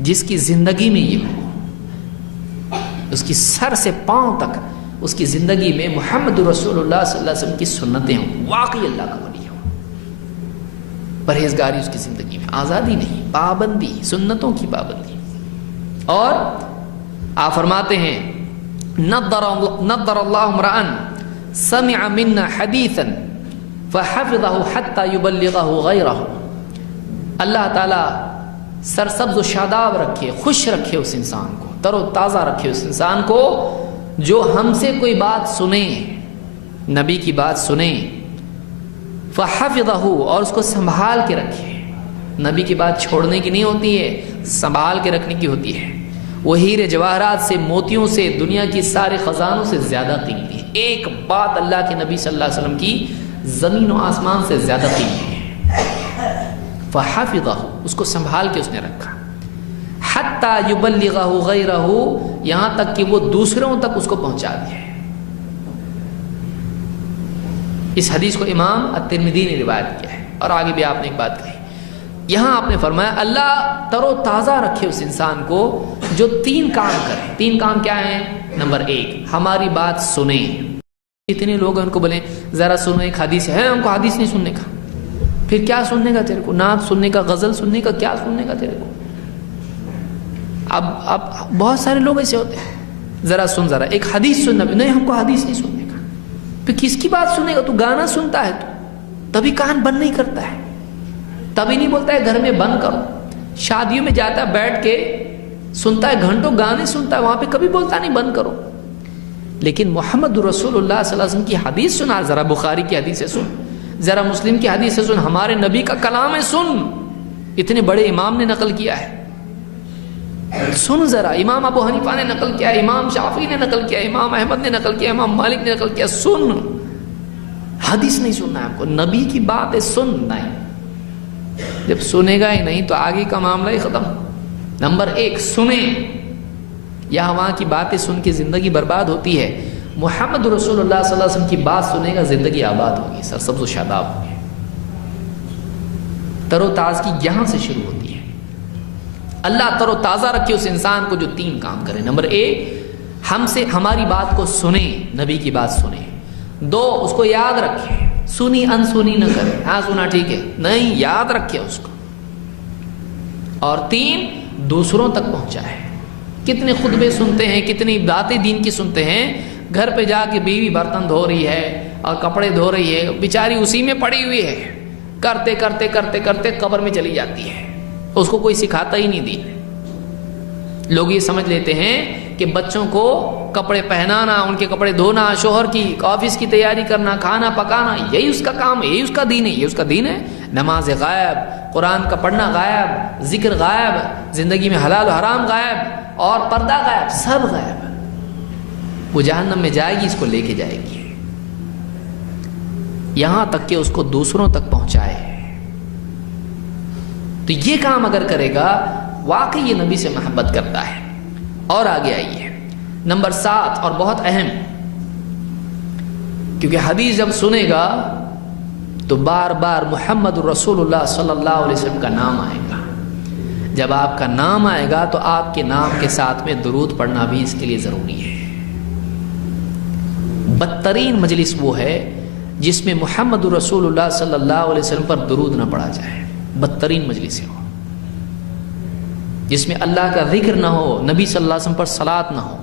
جس کی زندگی میں یہ ہو، اس کی سر سے پاؤں تک اس کی زندگی میں محمد رسول اللہ صلی اللہ علیہ وسلم کی سنتیں ہوں، واقعی اللہ کا ولی ہو۔ پرہیزگاری اس کی زندگی میں، آزادی نہیں، پابندی، سنتوں کی پابندی۔ اور آپ فرماتے ہیں نضر اللہ امرأ سمع منا حدیثا فحفظہ حتی یبلغہ غیرہ۔ اللہ تعالیٰ سرسبز و شاداب رکھے، خوش رکھے اس انسان کو، تر و تازہ رکھے اس انسان کو جو ہم سے کوئی بات سنے، نبی کی بات سنے، فحفظہ، اور اس کو سنبھال کے رکھے۔ نبی کی بات چھوڑنے کی نہیں ہوتی ہے، سنبھال کے رکھنے کی ہوتی ہے۔ وہ ہیرے جواہرات سے، موتیوں سے، دنیا کی سارے خزانوں سے زیادہ قیمتی ہے۔ ایک بات اللہ کے نبی صلی اللہ علیہ وسلم کی زمین و آسمان سے زیادہ قیمتی ہے۔ فحفظہ، اس کو سنبھال کے اس نے رکھا۔ حتی یبلغہ غیرہ، یہاں تک کہ وہ دوسروں تک اس کو پہنچا دے۔ اس حدیث کو امام الترمذی نے روایت کیا ہے۔ اور آگے بھی آپ نے ایک بات کہی، یہاں آپ نے فرمایا اللہ تر و تازہ رکھے اس انسان کو جو تین کام کرے۔ تین کام کیا ہیں؟ نمبر ایک، ہماری بات سنیں۔ اتنے لوگ ہیں ان کو بولیں ذرا سنو ایک حدیث ہے، ہم کو حدیث نہیں سننے کا۔ پھر کیا سننے کا تیرے کو؟ نعت سننے کا، غزل سننے کا، کیا سننے کا تیرے کو؟ اب بہت سارے لوگ ایسے ہوتے ہیں، ذرا سن، ذرا ایک حدیث سننا، نہیں ہم کو حدیث نہیں سننے کا۔ پھر کس کی بات سنے گا؟ تو گانا سنتا ہے تو تبھی کان بند نہیں کرتا ہے، تبھی نہیں بولتا ہے گھر میں بند کرو۔ شادیوں میں جاتا ہے بیٹھ کے سنتا ہے، گھنٹوں گانے سنتا ہے، وہاں پہ کبھی بولتا نہیں بند کرو۔ لیکن محمد رسول اللہ صلی اللہ علیہ وسلم کی حدیث سنا، ذرا بخاری کی حدیث سے سن، ذرا مسلم کی حدیث سے سن، ہمارے نبی کا کلام ہے سن، اتنے بڑے امام نے نقل کیا ہے، سن ذرا۔ امام ابو حنیفہ نے نقل کیا، امام شافعی نے نقل کیا، امام احمد نے نقل کیا، امام مالک نے نقل کیا، سن۔ حدیث نہیں سننا ہے آپ کو، نبی کی بات ہے سننا ہے۔ جب سنے گا ہی نہیں تو آگے کا معاملہ ہی ختم۔ نمبر ایک، سنیں، یا وہاں کی باتیں سن کے زندگی برباد ہوتی ہے۔ محمد رسول اللہ صلی اللہ علیہ وسلم کی بات سنے گا، زندگی آباد ہوگی، سرسبز و شاداب ہوگی۔ تر و تازگی یہاں سے شروع ہوتی ہے۔ اللہ تر و تازہ رکھے اس انسان کو جو تین کام کرے۔ نمبر ایک، ہم سے ہماری بات کو سنیں، نبی کی بات سنیں۔ دو، اس کو یاد رکھیں، سنی انسنی نہ کرے، ہاں سنا ٹھیک ہے، نہیں، یاد رکھے اس کو۔ اور تین، دوسروں تک پہنچائے۔ کتنے خطبے سنتے ہیں، کتنی باتیں دین کی سنتے ہیں، گھر پہ جا کے بیوی برتن دھو رہی ہے اور کپڑے دھو رہی ہے، بیچاری اسی میں پڑی ہوئی ہے، کرتے کرتے کرتے کرتے قبر میں چلی جاتی ہے، اس کو کوئی سکھاتا ہی نہیں دین۔ لوگ یہ سمجھ لیتے ہیں کہ بچوں کو کپڑے پہنانا، ان کے کپڑے دھونا، شوہر کی آفس کی تیاری کرنا، کھانا پکانا، یہی اس کا کام ہے، یہی اس کا دین ہے، یہ اس کا دین ہے۔ نماز غائب، قرآن کا پڑھنا غائب، ذکر غائب، زندگی میں حلال و حرام غائب، اور پردہ غائب، سب غائب۔ وہ جہنم میں جائے گی، اس کو لے کے جائے گی، یہاں تک کہ اس کو دوسروں تک پہنچائے۔ تو یہ کام اگر کرے گا، واقعی یہ نبی سے محبت کرتا ہے۔ اور آگے آئیے، نمبر 7 اور بہت اہم، کیونکہ حدیث جب سنے گا تو بار بار محمد رسول اللہ صلی اللہ علیہ وسلم کا نام آئے گا۔ جب آپ کا نام آئے گا تو آپ کے نام کے ساتھ میں درود پڑھنا بھی اس کے لیے ضروری ہے۔ بدترین مجلس وہ ہے جس میں محمد رسول اللہ صلی اللہ علیہ وسلم پر درود نہ پڑھا جائے، بدترین مجلس ہے وہ، جس میں اللہ کا ذکر نہ ہو، نبی صلی اللہ علیہ وسلم پر صلاۃ نہ ہو،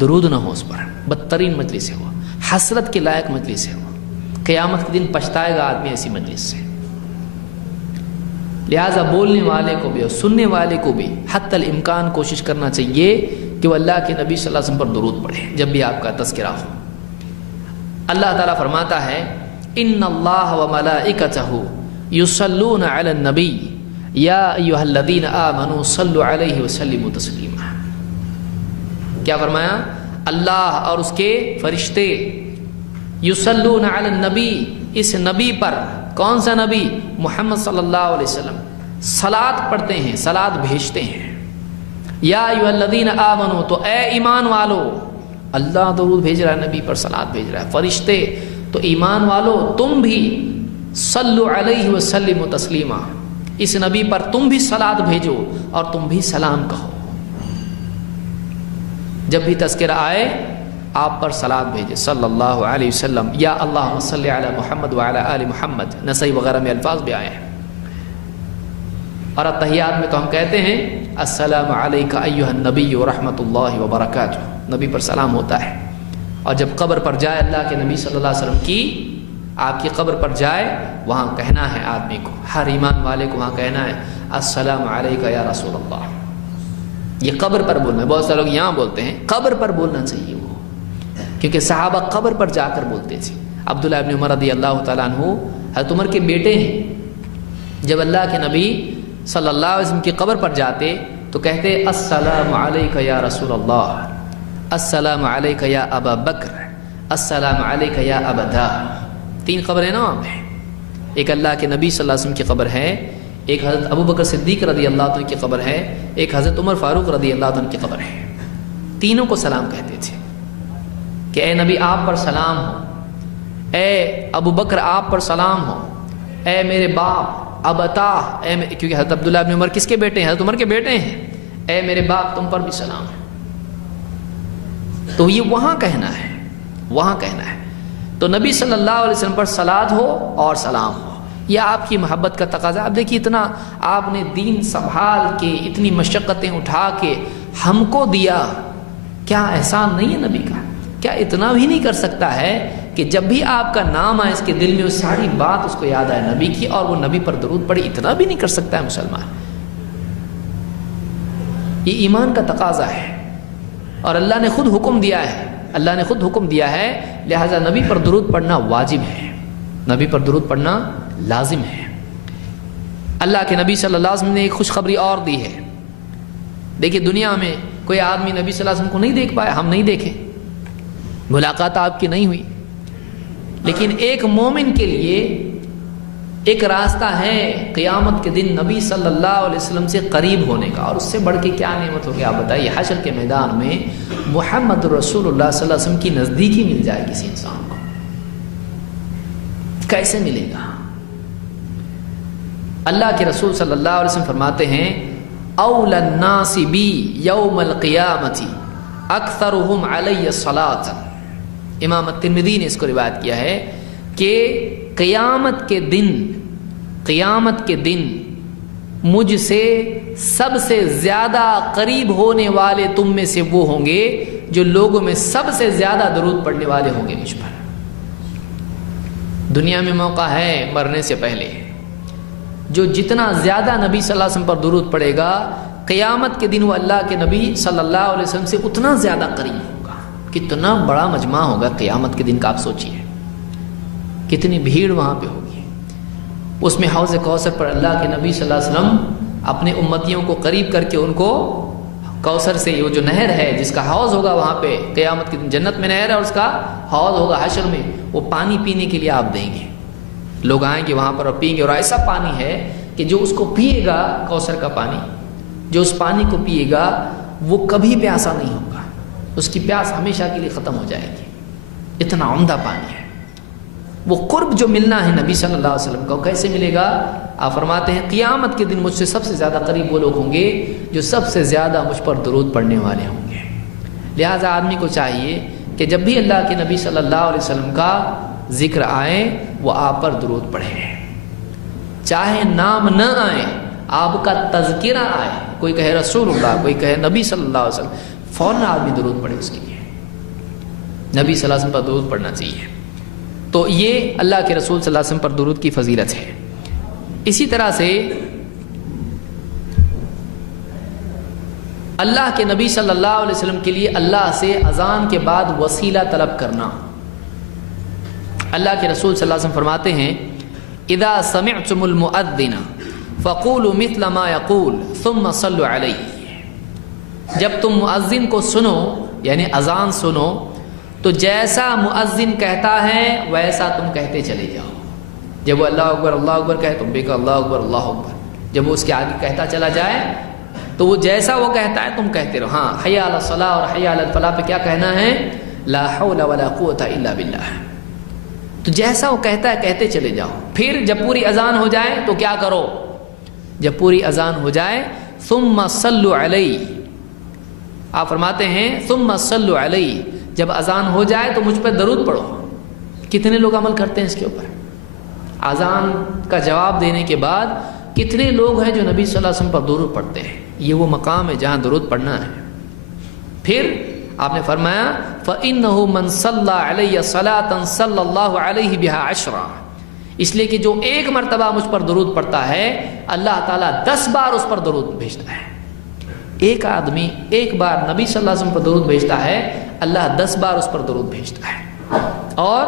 درود نہ ہو اس پر، بدترین مجلس ہے وہ، حسرت کے لائق مجلس ہے وہ، قیامت کے دن پچھتائے گا آدمی ایسی مجلس سے۔ لہٰذا بولنے والے کو بھی اور سننے والے کو بھی حتی الامکان کوشش کرنا چاہیے کہ وہ اللہ کے نبی صلی اللہ علیہ وسلم پر درود پڑھے جب بھی آپ کا تذکرہ ہو۔ اللہ تعالیٰ فرماتا ہے ان اللہ و ملائکتہ یصلون علی النبی یا ایھا الذین آمنوا صلوا علیہ وسلموا تسلیما۔ کیا فرمایا؟ اللہ اور اس کے فرشتے یصلون علی النبی، اس نبی پر، کون سا نبی؟ محمد صلی اللہ علیہ وسلم، صلاۃ پڑھتے ہیں، صلاۃ بھیجتے ہیں۔ یا ایھا الذین آمنوا، تو اے ایمان والو، اللہ درود بھیج رہا ہے نبی پر، صلاۃ بھیج رہا ہے، فرشتے تو ایمان والو تم بھی صلو علیہ وسلموا تسلیما، اس نبی پر تم بھی صلاۃ بھیجو اور تم بھی سلام کہو۔ جب بھی تذکرہ آئے آپ پر صلاۃ بھیجے صلی اللہ علیہ وسلم، یا اللہم صلی علی محمد وعلی آل محمد، نسائی وغیرہ میں الفاظ بھی آئے ہیں۔ اور اتحیات میں تو ہم کہتے ہیں السلام علیک ایھا النبی ورحمۃ اللہ وبرکاتہ، نبی پر سلام ہوتا ہے۔ اور جب قبر پر جائے اللہ کے نبی صلی اللہ علیہ وسلم کی، آپ کی قبر پر جائے، وہاں کہنا ہے آدمی کو، ہر ایمان والے کو وہاں کہنا ہے السلام علیک یا رسول اللہ۔ یہ قبر پر بولنا ہے، بہت سے لوگ یہاں بولتے ہیں، قبر پر بولنا چاہیے وہ، کیونکہ صحابہ قبر پر جا کر بولتے تھے۔ عبداللہ ابن عمر رضی اللہ تعالیٰ عنہ حضرت عمر کے بیٹے ہیں، جب اللہ کے نبی صلی اللہ علیہ وسلم کی قبر پر جاتے تو کہتے السلام علیک یا رسول اللہ، السلام علیک یا ابا بکر، السلام علیک یا ابدا۔ تین قبریں نا وہاں پہ، ایک اللہ کے نبی صلی اللہ علیہ وسلم کی قبر ہے، ایک حضرت ابو بکر صدیق رضی اللہ عنہ کی قبر ہے، ایک حضرت عمر فاروق رضی اللہ عنہ کی قبر ہے۔ تینوں کو سلام کہتے تھے کہ اے نبی آپ پر سلام ہو، اے ابو بکر آپ پر سلام ہو، اے میرے باپ ابتا، کیونکہ حضرت عبداللہ ابن عمر کس کے بیٹے ہیں؟ حضرت عمر کے بیٹے ہیں، اے میرے باپ تم پر بھی سلام ہے۔ تو یہ وہاں کہنا ہے، وہاں کہنا ہے۔ تو نبی صلی اللہ علیہ وسلم پر صلاۃ ہو اور سلام ہو، یہ آپ کی محبت کا تقاضا۔ اب دیکھیے اتنا آپ نے دین سنبھال کے، اتنی مشقتیں اٹھا کے ہم کو دیا، کیا احسان نہیں ہے نبی کا؟ کیا اتنا بھی نہیں کر سکتا ہے کہ جب بھی آپ کا نام آئے اس کے دل میں وہ ساری بات اس کو یاد آئے نبی کی، اور وہ نبی پر درود پڑے؟ اتنا بھی نہیں کر سکتا ہے مسلمان؟ یہ ایمان کا تقاضا ہے، اور اللہ نے خود حکم دیا ہے، اللہ نے خود حکم دیا ہے، لہذا نبی پر درود پڑھنا واجب ہے، نبی پر درود پڑھنا لازم ہے۔ اللہ کے نبی صلی اللہ علیہ وسلم نے ایک خوشخبری اور دی ہے۔ دیکھیے دنیا میں کوئی آدمی نبی صلی اللہ علیہ وسلم کو نہیں دیکھ پایا، ہم نہیں دیکھے، ملاقات آپ کی نہیں ہوئی، لیکن ایک مومن کے لیے ایک راستہ ہے قیامت کے دن نبی صلی اللہ علیہ وسلم سے قریب ہونے کا، اور اس سے بڑھ کے کیا نعمت ہوگی آپ بتائیے؟ حشر کے میدان میں محمد رسول اللہ صلی اللہ علیہ وسلم کی نزدیکی مل جائے کسی انسان کو، کیسے ملے گا؟ اللہ کے رسول صلی اللہ علیہ وسلم فرماتے ہیں اول الناس بی یوم القیامت اکثرهم علی صلاۃ۔ امام الترمذی نے اس کو روایت کیا ہے کہ قیامت کے دن مجھ سے سب سے زیادہ قریب ہونے والے تم میں سے وہ ہوں گے جو لوگوں میں سب سے زیادہ درود پڑھنے والے ہوں گے مجھ پر۔ دنیا میں موقع ہے مرنے سے پہلے، جو جتنا زیادہ نبی صلی اللہ علیہ وسلم پر درود پڑے گا، قیامت کے دن وہ اللہ کے نبی صلی اللہ علیہ وسلم سے اتنا زیادہ قریب ہوگا۔ کتنا بڑا مجمع ہوگا قیامت کے دن کا، آپ سوچئے کتنی بھیڑ وہاں پہ ہوگی۔ اس میں حوض کوثر پر اللہ کے نبی صلی اللہ علیہ وسلم اپنے امتیوں کو قریب کر کے ان کو کوثر سے، وہ جو نہر ہے جس کا حوض ہوگا وہاں پہ قیامت کے دن، جنت میں نہر ہے اور اس کا حوض ہوگا حشر میں، وہ پانی پینے کے لیے آپ دیں گے، لوگ آئیں گے وہاں پر اور پئیں گے، اور ایسا پانی ہے کہ جو اس کو پیے گا، کوثر کا پانی، جو اس پانی کو پیے گا وہ کبھی پیاسا نہیں ہوگا، اس کی پیاس ہمیشہ کے لیے ختم ہو جائے گی، اتنا عمدہ پانی ہے۔ وہ قرب جو ملنا ہے نبی صلی اللہ علیہ وسلم کو، کیسے ملے گا؟ آپ فرماتے ہیں قیامت کے دن مجھ سے سب سے زیادہ قریب وہ لوگ ہوں گے جو سب سے زیادہ مجھ پر درود پڑھنے والے ہوں گے۔ لہٰذا آدمی کو چاہیے کہ جب بھی اللہ کے نبی صلی اللہ علیہ وسلم کا ذکر آئے وہ آپ پر درود پڑھے، چاہے نام نہ آئے، آپ کا تذکرہ آئے، کوئی کہے رسول اللہ، کوئی کہے نبی صلی اللہ علیہ وسلم، فوراً آدمی درود پڑھے اس کے لیے، نبی صلی اللہ علیہ وسلم پر درود پڑھنا چاہیے۔ تو یہ اللہ کے رسول صلی اللہ علیہ وسلم پر درود کی فضیلت ہے۔ اسی طرح سے اللہ کے نبی صلی اللہ علیہ وسلم کے لیے اللہ سے اذان کے بعد وسیلہ طلب کرنا، اللہ کے رسول صلی اللہ علیہ وسلم فرماتے ہیں اذا سمعتم المؤذن فقولوا مثل ما يقول ثم صلوا علیہ، جب تم مؤذن کو سنو یعنی اذان سنو تو جیسا مؤذن کہتا ہے ویسا تم کہتے چلے جاؤ. جب وہ اللہ اکبر کہے تم بھی کہو اللہ اکبر. جب وہ اس کے آگے کہتا چلا جائے تو وہ جیسا وہ کہتا ہے تم کہتے رہو. ہاں حی علی الصلاۃ اور حی علی الفلاح پہ کیا کہنا ہے؟ لا حول ولا قوت الا باللہ. تو جیسا وہ کہتا ہے کہتے چلے جاؤ. پھر جب پوری اذان ہو جائے تو کیا کرو؟ جب پوری اذان ہو جائے ثم صلوا علیہ، آپ فرماتے ہیں ثم صلوا علیہ، جب اذان ہو جائے تو مجھ پر درود پڑھو. کتنے لوگ عمل کرتے ہیں اس کے اوپر؟ اذان کا جواب دینے کے بعد کتنے لوگ ہیں جو نبی صلی اللہ علیہ وسلم پر درود پڑھتے ہیں؟ یہ وہ مقام ہے جہاں درود پڑھنا ہے. پھر آپ نے فرمایا فَإِنَّهُ مَنْ صَلَّى عَلَيَّ صَلَاةً صَلَّى اللَّهُ عَلَيْهِ بِهَا عَشْرًا، اس لیے کہ جو ایک مرتبہ مجھ پر درود پڑھتا ہے اللہ تعالیٰ 10 بار اس پر درود بھیجتا ہے. ایک آدمی ایک بار نبی صلی اللہ علیہ وسلم پر درود بھیجتا ہے، اللہ 10 بار اس پر درود بھیجتا ہے. اور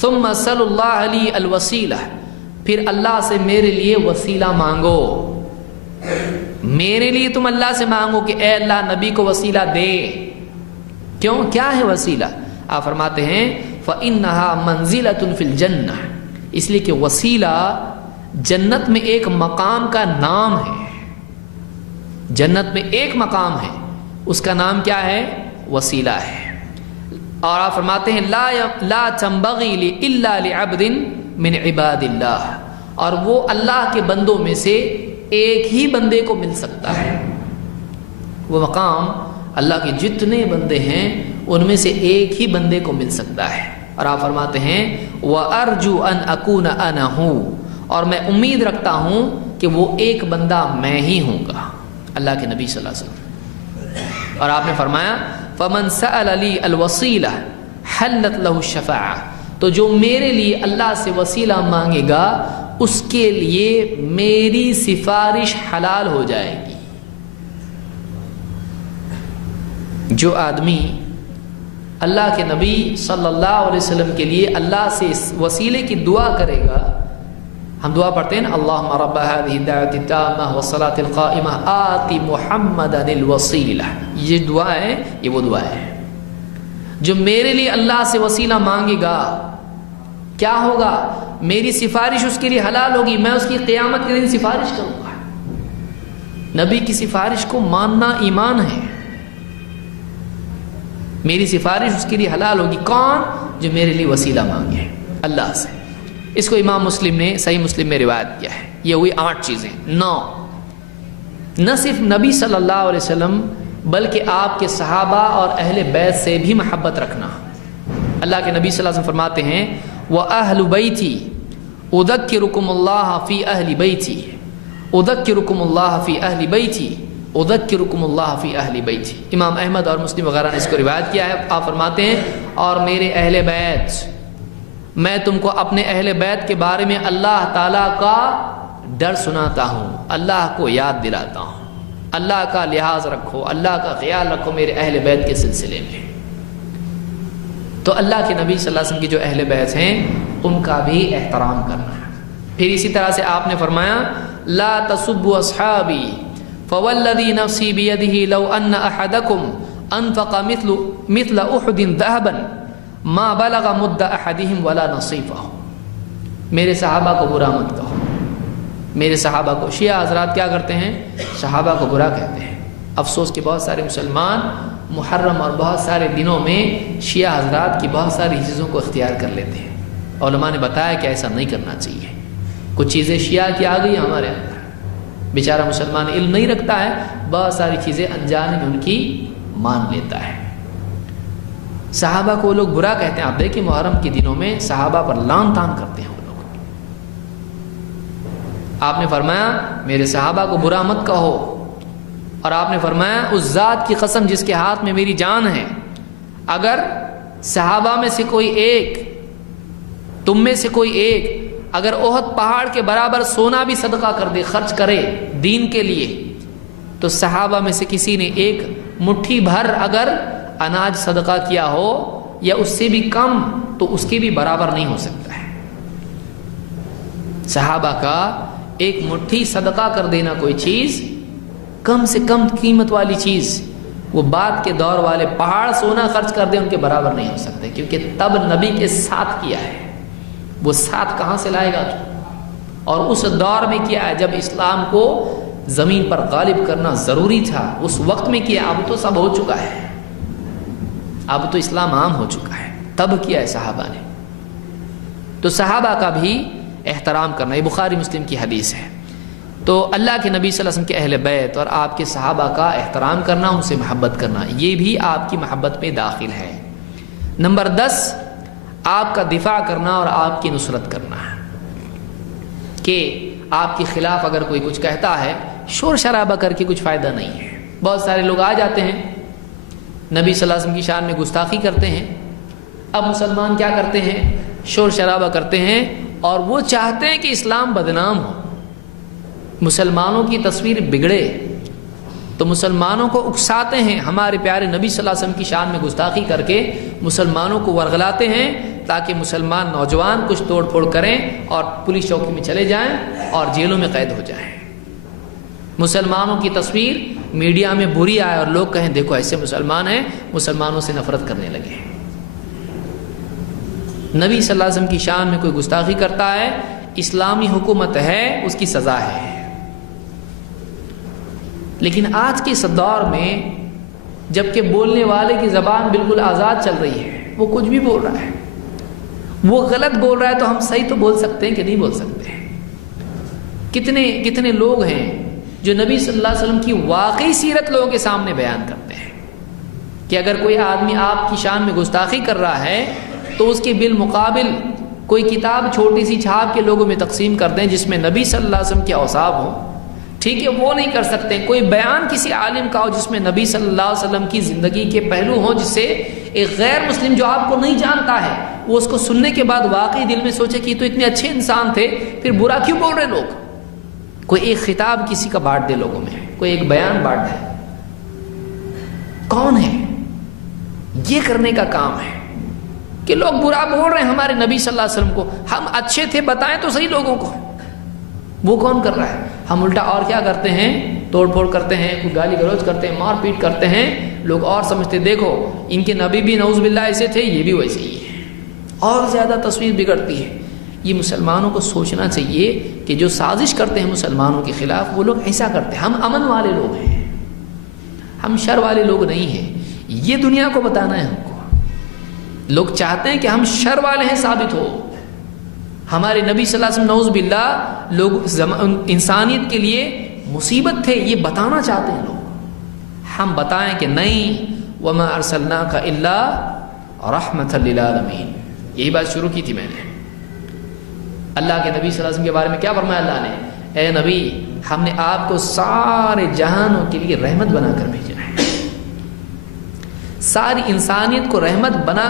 ثم صلی اللہ علیہ الوسیلہ، پھر اللہ سے میرے لیے وسیلہ مانگو. میرے لیے تم اللہ سے مانگو کہ اے اللہ نبی کو وسیلہ دے. کیوں؟ کیا ہے وسیلہ؟ آپ فرماتے ہیں فَإِنَّهَا مَنزِلَةٌ فِي الْجَنَّةِ، اس لیے کہ وسیلہ جنت میں ایک مقام کا نام ہے. جنت میں ایک مقام ہے، اس کا نام کیا ہے؟ وسیلہ ہے. اور آپ فرماتے ہیں لا تنبغی الا لعبد من عباد اللہ، اور وہ اللہ کے بندوں میں سے ایک ہی بندے کو مل سکتا ہے. وہ مقام اللہ کے جتنے بندے ہیں ان میں سے ایک ہی بندے کو مل سکتا ہے. اور آپ فرماتے ہیں وَأَرْجُو أَنْ أَكُونَ أَنَا هُ، اور میں امید رکھتا ہوں کہ وہ ایک بندہ میں ہی ہوں گا، اللہ کے نبی صلی اللہ علیہ وسلم. اور آپ نے فرمایا فَمَنْ سَأَلَ لِي الْوَسِيلَةَ حَلَّتْ لَهُ الشَّفَاعَةُ، تو جو میرے لیے اللہ سے وسیلہ مانگے گا اس کے لیے میری سفارش حلال ہو جائے گی. جو آدمی اللہ کے نبی صلی اللہ علیہ وسلم کے لیے اللہ سے اس وسیلے کی دعا کرے گا، ہم دعا پڑھتے ہیں نا اللہم رب هذه الدعوة التامة والصلاة القائمة آت محمدا الوسیلہ، یہ دعا ہے، یہ وہ دعا ہے. جو میرے لیے اللہ سے وسیلہ مانگے گا کیا ہوگا؟ میری سفارش اس کے لیے حلال ہوگی، میں اس کی قیامت کے دن سفارش کروں گا. نبی کی سفارش کو ماننا ایمان ہے. میری سفارش اس کے لیے حلال ہوگی. کون؟ جو میرے لیے وسیلہ مانگے اللہ سے. اس کو امام مسلم نے صحیح مسلم میں روایت کیا ہے. یہ ہوئی 8 چیزیں. 9، نہ صرف نبی صلی اللہ علیہ وسلم بلکہ آپ کے صحابہ اور اہل بیت سے بھی محبت رکھنا. اللہ کے نبی صلی اللہ علیہ وسلم فرماتے ہیں وَأَهْلُ بَيْتِي أُذَكِّرُكُمُ اللَّهَ فِي أَهْلِ بَيْتِي أُذَكِّرُكُمُ اللَّهَ فِي أَهْلِ بَيْتِي أُذَكِّرُكُمُ اللَّهَ فِي أَهْلِ بَيْتِي. امام احمد اور مسلم وغیرہ نے اس کو روایت کیا ہے. آپ فرماتے ہیں اور میرے اہل بیت، میں تم کو اپنے اہل بیت کے بارے میں اللہ تعالیٰ کا ڈر سناتا ہوں، اللہ کو یاد دلاتا ہوں. اللہ کا لحاظ رکھو، اللہ کا خیال رکھو میرے اہل بیت کے سلسلے میں. تو اللہ کے نبی صلی اللہ علیہ وسلم کی جو اہل بیت ہیں ان کا بھی احترام کرنا ہے. پھر اسی طرح سے آپ نے فرمایا لا تسبوا اصحابی فوالذی نفسی بیدہ لو ان احدکم انفق مثل احد ذهبا ما بلغ مد احدهم ولا نصیفہ. میرے صحابہ کو برا مت کہو. میرے صحابہ کو، شیعہ حضرات کیا کرتے ہیں؟ صحابہ کو برا کہتے ہیں. افسوس کہ بہت سارے مسلمان محرم اور بہت سارے دنوں میں شیعہ حضرات کی بہت ساری چیزوں کو اختیار کر لیتے ہیں. علماء نے بتایا کہ ایسا نہیں کرنا چاہیے. کچھ چیزیں شیعہ کی آ گئی ہمارے اندر، بیچارہ مسلمان علم نہیں رکھتا ہے، بہت ساری چیزیں انجانے میں ان کی مان لیتا ہے. صحابہ کو لوگ برا کہتے ہیں. آپ دیکھیں محرم کے دنوں میں صحابہ پر لان تان کرتے ہیں وہ لوگ. آپ نے فرمایا میرے صحابہ کو برا مت کہو. اور آپ نے فرمایا اس ذات کی قسم جس کے ہاتھ میں میری جان ہے، اگر صحابہ میں سے کوئی ایک، تم میں سے کوئی ایک اگر احد پہاڑ کے برابر سونا بھی صدقہ کر دے، خرچ کرے دین کے لیے، تو صحابہ میں سے کسی نے ایک مٹھی بھر اگر اناج صدقہ کیا ہو یا اس سے بھی کم تو اس کے بھی برابر نہیں ہو سکتا ہے۔ صحابہ کا ایک مٹھی صدقہ کر دینا کوئی چیز، کم سے کم قیمت والی چیز، وہ بعد کے دور والے پہاڑ سونا خرچ کر دیں ان کے برابر نہیں ہو سکتے، کیونکہ تب نبی کے ساتھ کیا ہے، وہ ساتھ کہاں سے لائے گا تو؟ اور اس دور میں کیا ہے جب اسلام کو زمین پر غالب کرنا ضروری تھا، اس وقت میں کیا، اب تو سب ہو چکا ہے، اب تو اسلام عام ہو چکا ہے، تب کیا ہے صحابہ نے۔ تو صحابہ کا بھی احترام کرنا، یہ بخاری مسلم کی حدیث ہے۔ تو اللہ کے نبی صلی اللہ علیہ وسلم کے اہل بیت اور آپ کے صحابہ کا احترام کرنا، ان سے محبت کرنا، یہ بھی آپ کی محبت میں داخل ہے۔ نمبر 10، آپ کا دفاع کرنا اور آپ کی نصرت کرنا، کہ آپ کے خلاف اگر کوئی کچھ کہتا ہے، شور شرابہ کر کے کچھ فائدہ نہیں ہے۔ بہت سارے لوگ آ جاتے ہیں، نبی صلی اللہ علیہ وسلم کی شان میں گستاخی کرتے ہیں، اب مسلمان کیا کرتے ہیں؟ شور شرابہ کرتے ہیں، اور وہ چاہتے ہیں کہ اسلام بدنام ہو، مسلمانوں کی تصویر بگڑے، تو مسلمانوں کو اکساتے ہیں، ہمارے پیارے نبی صلی اللہ علیہ وسلم کی شان میں گستاخی کر کے مسلمانوں کو ورغلاتے ہیں، تاکہ مسلمان نوجوان کچھ توڑ پھوڑ کریں اور پولیس چوکی میں چلے جائیں اور جیلوں میں قید ہو جائیں۔ مسلمانوں کی تصویر میڈیا میں بری آئے اور لوگ کہیں دیکھو ایسے مسلمان ہیں، مسلمانوں سے نفرت کرنے لگے۔ نبی صلی اللہ علیہ وسلم کی شان میں کوئی گستاخی کرتا ہے، اسلامی حکومت ہے، اس کی سزا ہے۔ لیکن آج کے اس دور میں جبکہ بولنے والے کی زبان بالکل آزاد چل رہی ہے، وہ کچھ بھی بول رہا ہے، وہ غلط بول رہا ہے تو ہم صحیح تو بول سکتے ہیں کہ نہیں بول سکتے؟ کتنے لوگ ہیں جو نبی صلی اللہ علیہ وسلم کی واقعی سیرت لوگوں کے سامنے بیان کرتے ہیں، کہ اگر کوئی آدمی آپ کی شان میں گستاخی کر رہا ہے تو اس کے بالمقابل کوئی کتاب چھوٹی سی چھاپ کے لوگوں میں تقسیم کر دیں جس میں نبی صلی اللہ علیہ وسلم کے اوصاف ہوں، ٹھیک ہے، وہ نہیں کر سکتے۔ کوئی بیان کسی عالم کا ہو جس میں نبی صلی اللہ علیہ وسلم کی زندگی کے پہلو ہوں، جس سے ایک غیر مسلم جو آپ کو نہیں جانتا ہے وہ اس کو سننے کے بعد واقعی دل میں سوچے کہ یہ تو اتنے اچھے انسان تھے، پھر برا کیوں بول رہے لوگ؟ کوئی ایک خطاب کسی کا بانٹ دے لوگوں میں، کوئی ایک بیان بانٹ دے، کون ہے؟ یہ کرنے کا کام ہے کہ لوگ برا بول رہے ہیں ہمارے نبی صلی اللہ علیہ وسلم کو، ہم اچھے تھے بتائیں تو صحیح لوگوں کو۔ وہ کون کر رہا ہے؟ ہم الٹا اور کیا کرتے ہیں؟ توڑ پھوڑ کرتے ہیں، کوئی گالی گلوچ کرتے ہیں، مار پیٹ کرتے ہیں، لوگ اور سمجھتے دیکھو ان کے نبی بھی نعوذ باللہ ایسے تھے، یہ بھی ویسے ہی ہے، اور زیادہ تصویر بگڑتی ہے۔ یہ مسلمانوں کو سوچنا چاہیے کہ جو سازش کرتے ہیں مسلمانوں کے خلاف وہ لوگ ایسا کرتے ہیں، ہم امن والے لوگ ہیں، ہم شر والے لوگ نہیں ہیں، یہ دنیا کو بتانا ہے ہم کو۔ لوگ چاہتے ہیں کہ ہم شر والے ہیں ثابت ہو، ہمارے نبی صلی اللہ علیہ وسلم نعوذ باللہ لوگ انسانیت کے لیے مصیبت تھے، یہ بتانا چاہتے ہیں لوگ، ہم بتائیں کہ نہیں، وما ارسلناک الا رحمۃ للعالمین۔ یہی بات شروع کی تھی میں نے۔ اللہ کے نبی صلی اللہ علیہ وسلم کے بارے میں کیا فرمایا اللہ نے؟ اے نبی، ہم نے آپ کو سارے جہانوں کے لیے رحمت بنا کر بھیجا ہے، ساری انسانیت کو رحمت بنا،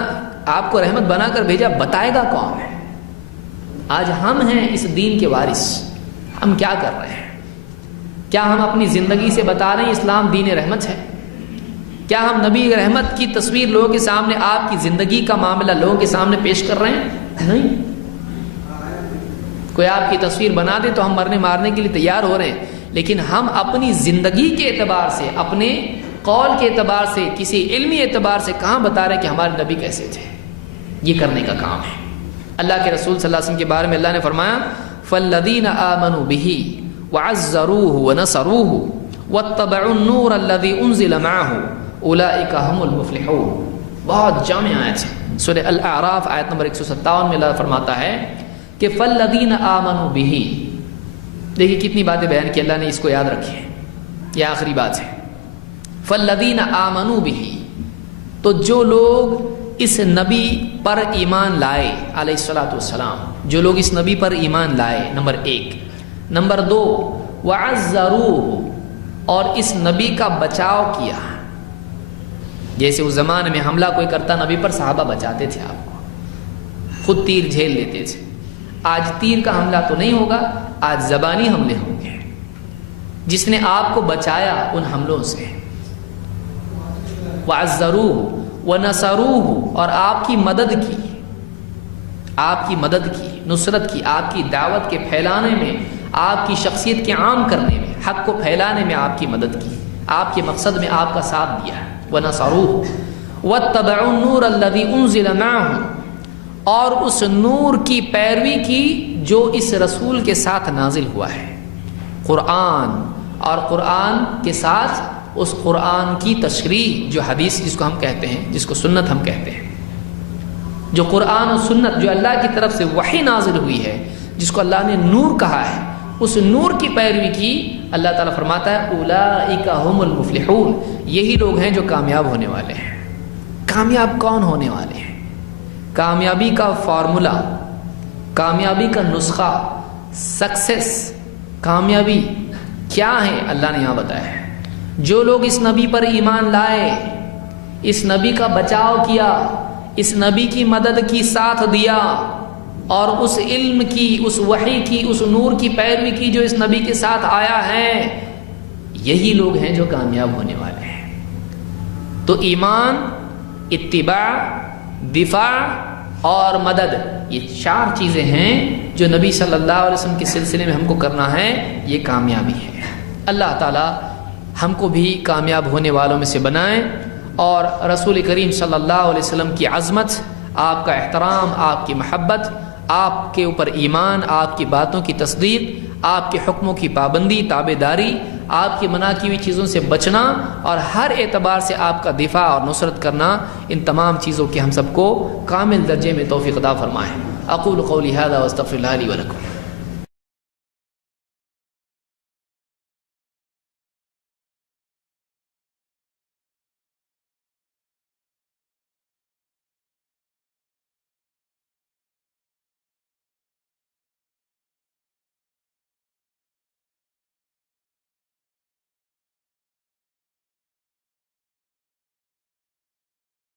آپ کو رحمت بنا کر بھیجا، بتائے گا کون ہے؟ آج ہم ہیں اس دین کے وارث، ہم کیا کر رہے ہیں؟ کیا ہم اپنی زندگی سے بتا رہے ہیں اسلام دین رحمت ہے؟ کیا ہم نبی رحمت کی تصویر لوگوں کے سامنے، آپ کی زندگی کا معاملہ لوگوں کے سامنے پیش کر رہے ہیں؟ نہیں۔ کوئی آپ کی تصویر بنا دے تو ہم مرنے مارنے کے لیے تیار ہو رہے ہیں، لیکن ہم اپنی زندگی کے اعتبار سے، اپنے قول کے اعتبار سے، کسی علمی اعتبار سے کہاں بتا رہے ہیں کہ ہمارے نبی کیسے تھے؟ یہ کرنے کا کام ہے۔ اللہ کے رسول صلی اللہ علیہ وسلم کے بارے میں اللہ نے فرمایا فَالَّذِينَ آمَنُوا بِهِ وَعَزَّرُوهُ وَنَصَرُوهُ وَاتَّبَعُوا النُّورَ الَّذِي أُنزِلَ مَعَهُ أُولَئِكَ هُمُ الْمُفْلِحُونَ۔ بہت جامع آیت ہے، سورہ الاعراف آیت نمبر 157 میں اللہ فرماتا ہے کہ فَالَّذِينَ آمَنُوا بِهِ۔ دیکھیں کتنی باتیں بیان کی اللہ نے، اس کو یاد رکھیں، یہ آخری بات ہے۔ فَالَّذِينَ آمَنُوا بِهِ، تو جو لوگ اس نبی پر ایمان لائے علیہ الصلوۃ والسلام، جو لوگ اس نبی پر ایمان لائے، نمبر 1۔ نمبر 2، وَعَزَّرُوهُ، اور اس نبی کا بچاؤ کیا۔ جیسے اس زمانے میں حملہ کوئی کرتا نبی پر، صحابہ بچاتے تھے آپ کو، خود تیر جھیل لیتے تھے۔ آج تیر کا حملہ تو نہیں ہوگا، آج زبانی حملے ہوں گے۔ جس نے آپ کو بچایا ان حملوں سے، وَعَزَّرُوهُ وَنَصَرُوهُ، اور آپ کی مدد کی، آپ کی مدد کی، نصرت کی، آپ کی دعوت کے پھیلانے میں، آپ کی شخصیت کے عام کرنے میں، حق کو پھیلانے میں آپ کی مدد کی، آپ کے مقصد میں آپ کا ساتھ دیا ہے۔ وَنَصَرُوهُ وَاتَّبَعُوا النُّورَ الَّذِي أُنزِلَ مَعَهُ، اور اس نور کی پیروی کی جو اس رسول کے ساتھ نازل ہوا ہے، قرآن، اور قرآن کے ساتھ اس قرآن کی تشریح جو حدیث جس کو ہم کہتے ہیں، جس کو سنت ہم کہتے ہیں، جو قرآن و سنت جو اللہ کی طرف سے وحی نازل ہوئی ہے، جس کو اللہ نے نور کہا ہے، اس نور کی پیروی کی۔ اللہ تعالیٰ فرماتا ہے اولئک هم المفلحون، یہی لوگ ہیں جو کامیاب ہونے والے ہیں۔ کامیاب کون ہونے والے ہیں؟ کامیابی کا فارمولا، کامیابی کا نسخہ، سکسیس، کامیابی کیا ہے اللہ نے یہاں بتایا ہے۔ جو لوگ اس نبی پر ایمان لائے، اس نبی کا بچاؤ کیا، اس نبی کی مدد کی، ساتھ دیا، اور اس علم کی، اس وحی کی، اس نور کی پیروی کی جو اس نبی کے ساتھ آیا ہے، یہی لوگ ہیں جو کامیاب ہونے والے ہیں۔ تو ایمان، اتباع، دفاع اور مدد، یہ 4 چیزیں ہیں جو نبی صلی اللہ علیہ وسلم کے سلسلے میں ہم کو کرنا ہے، یہ کامیابی ہے۔ اللہ تعالی ہم کو بھی کامیاب ہونے والوں میں سے بنائیں، اور رسول کریم صلی اللہ علیہ وسلم کی عظمت، آپ کا احترام، آپ کی محبت، آپ کے اوپر ایمان، آپ کی باتوں کی تصدیق، آپ کے حکموں کی پابندی، تابع داری، آپ کی منع کی ہوئی چیزوں سے بچنا، اور ہر اعتبار سے آپ کا دفاع اور نصرت کرنا، ان تمام چیزوں کی ہم سب کو کامل درجے میں توفیق عطا فرمائے۔ اقول قولی ھذا واستغفر اللہ لی ولکم۔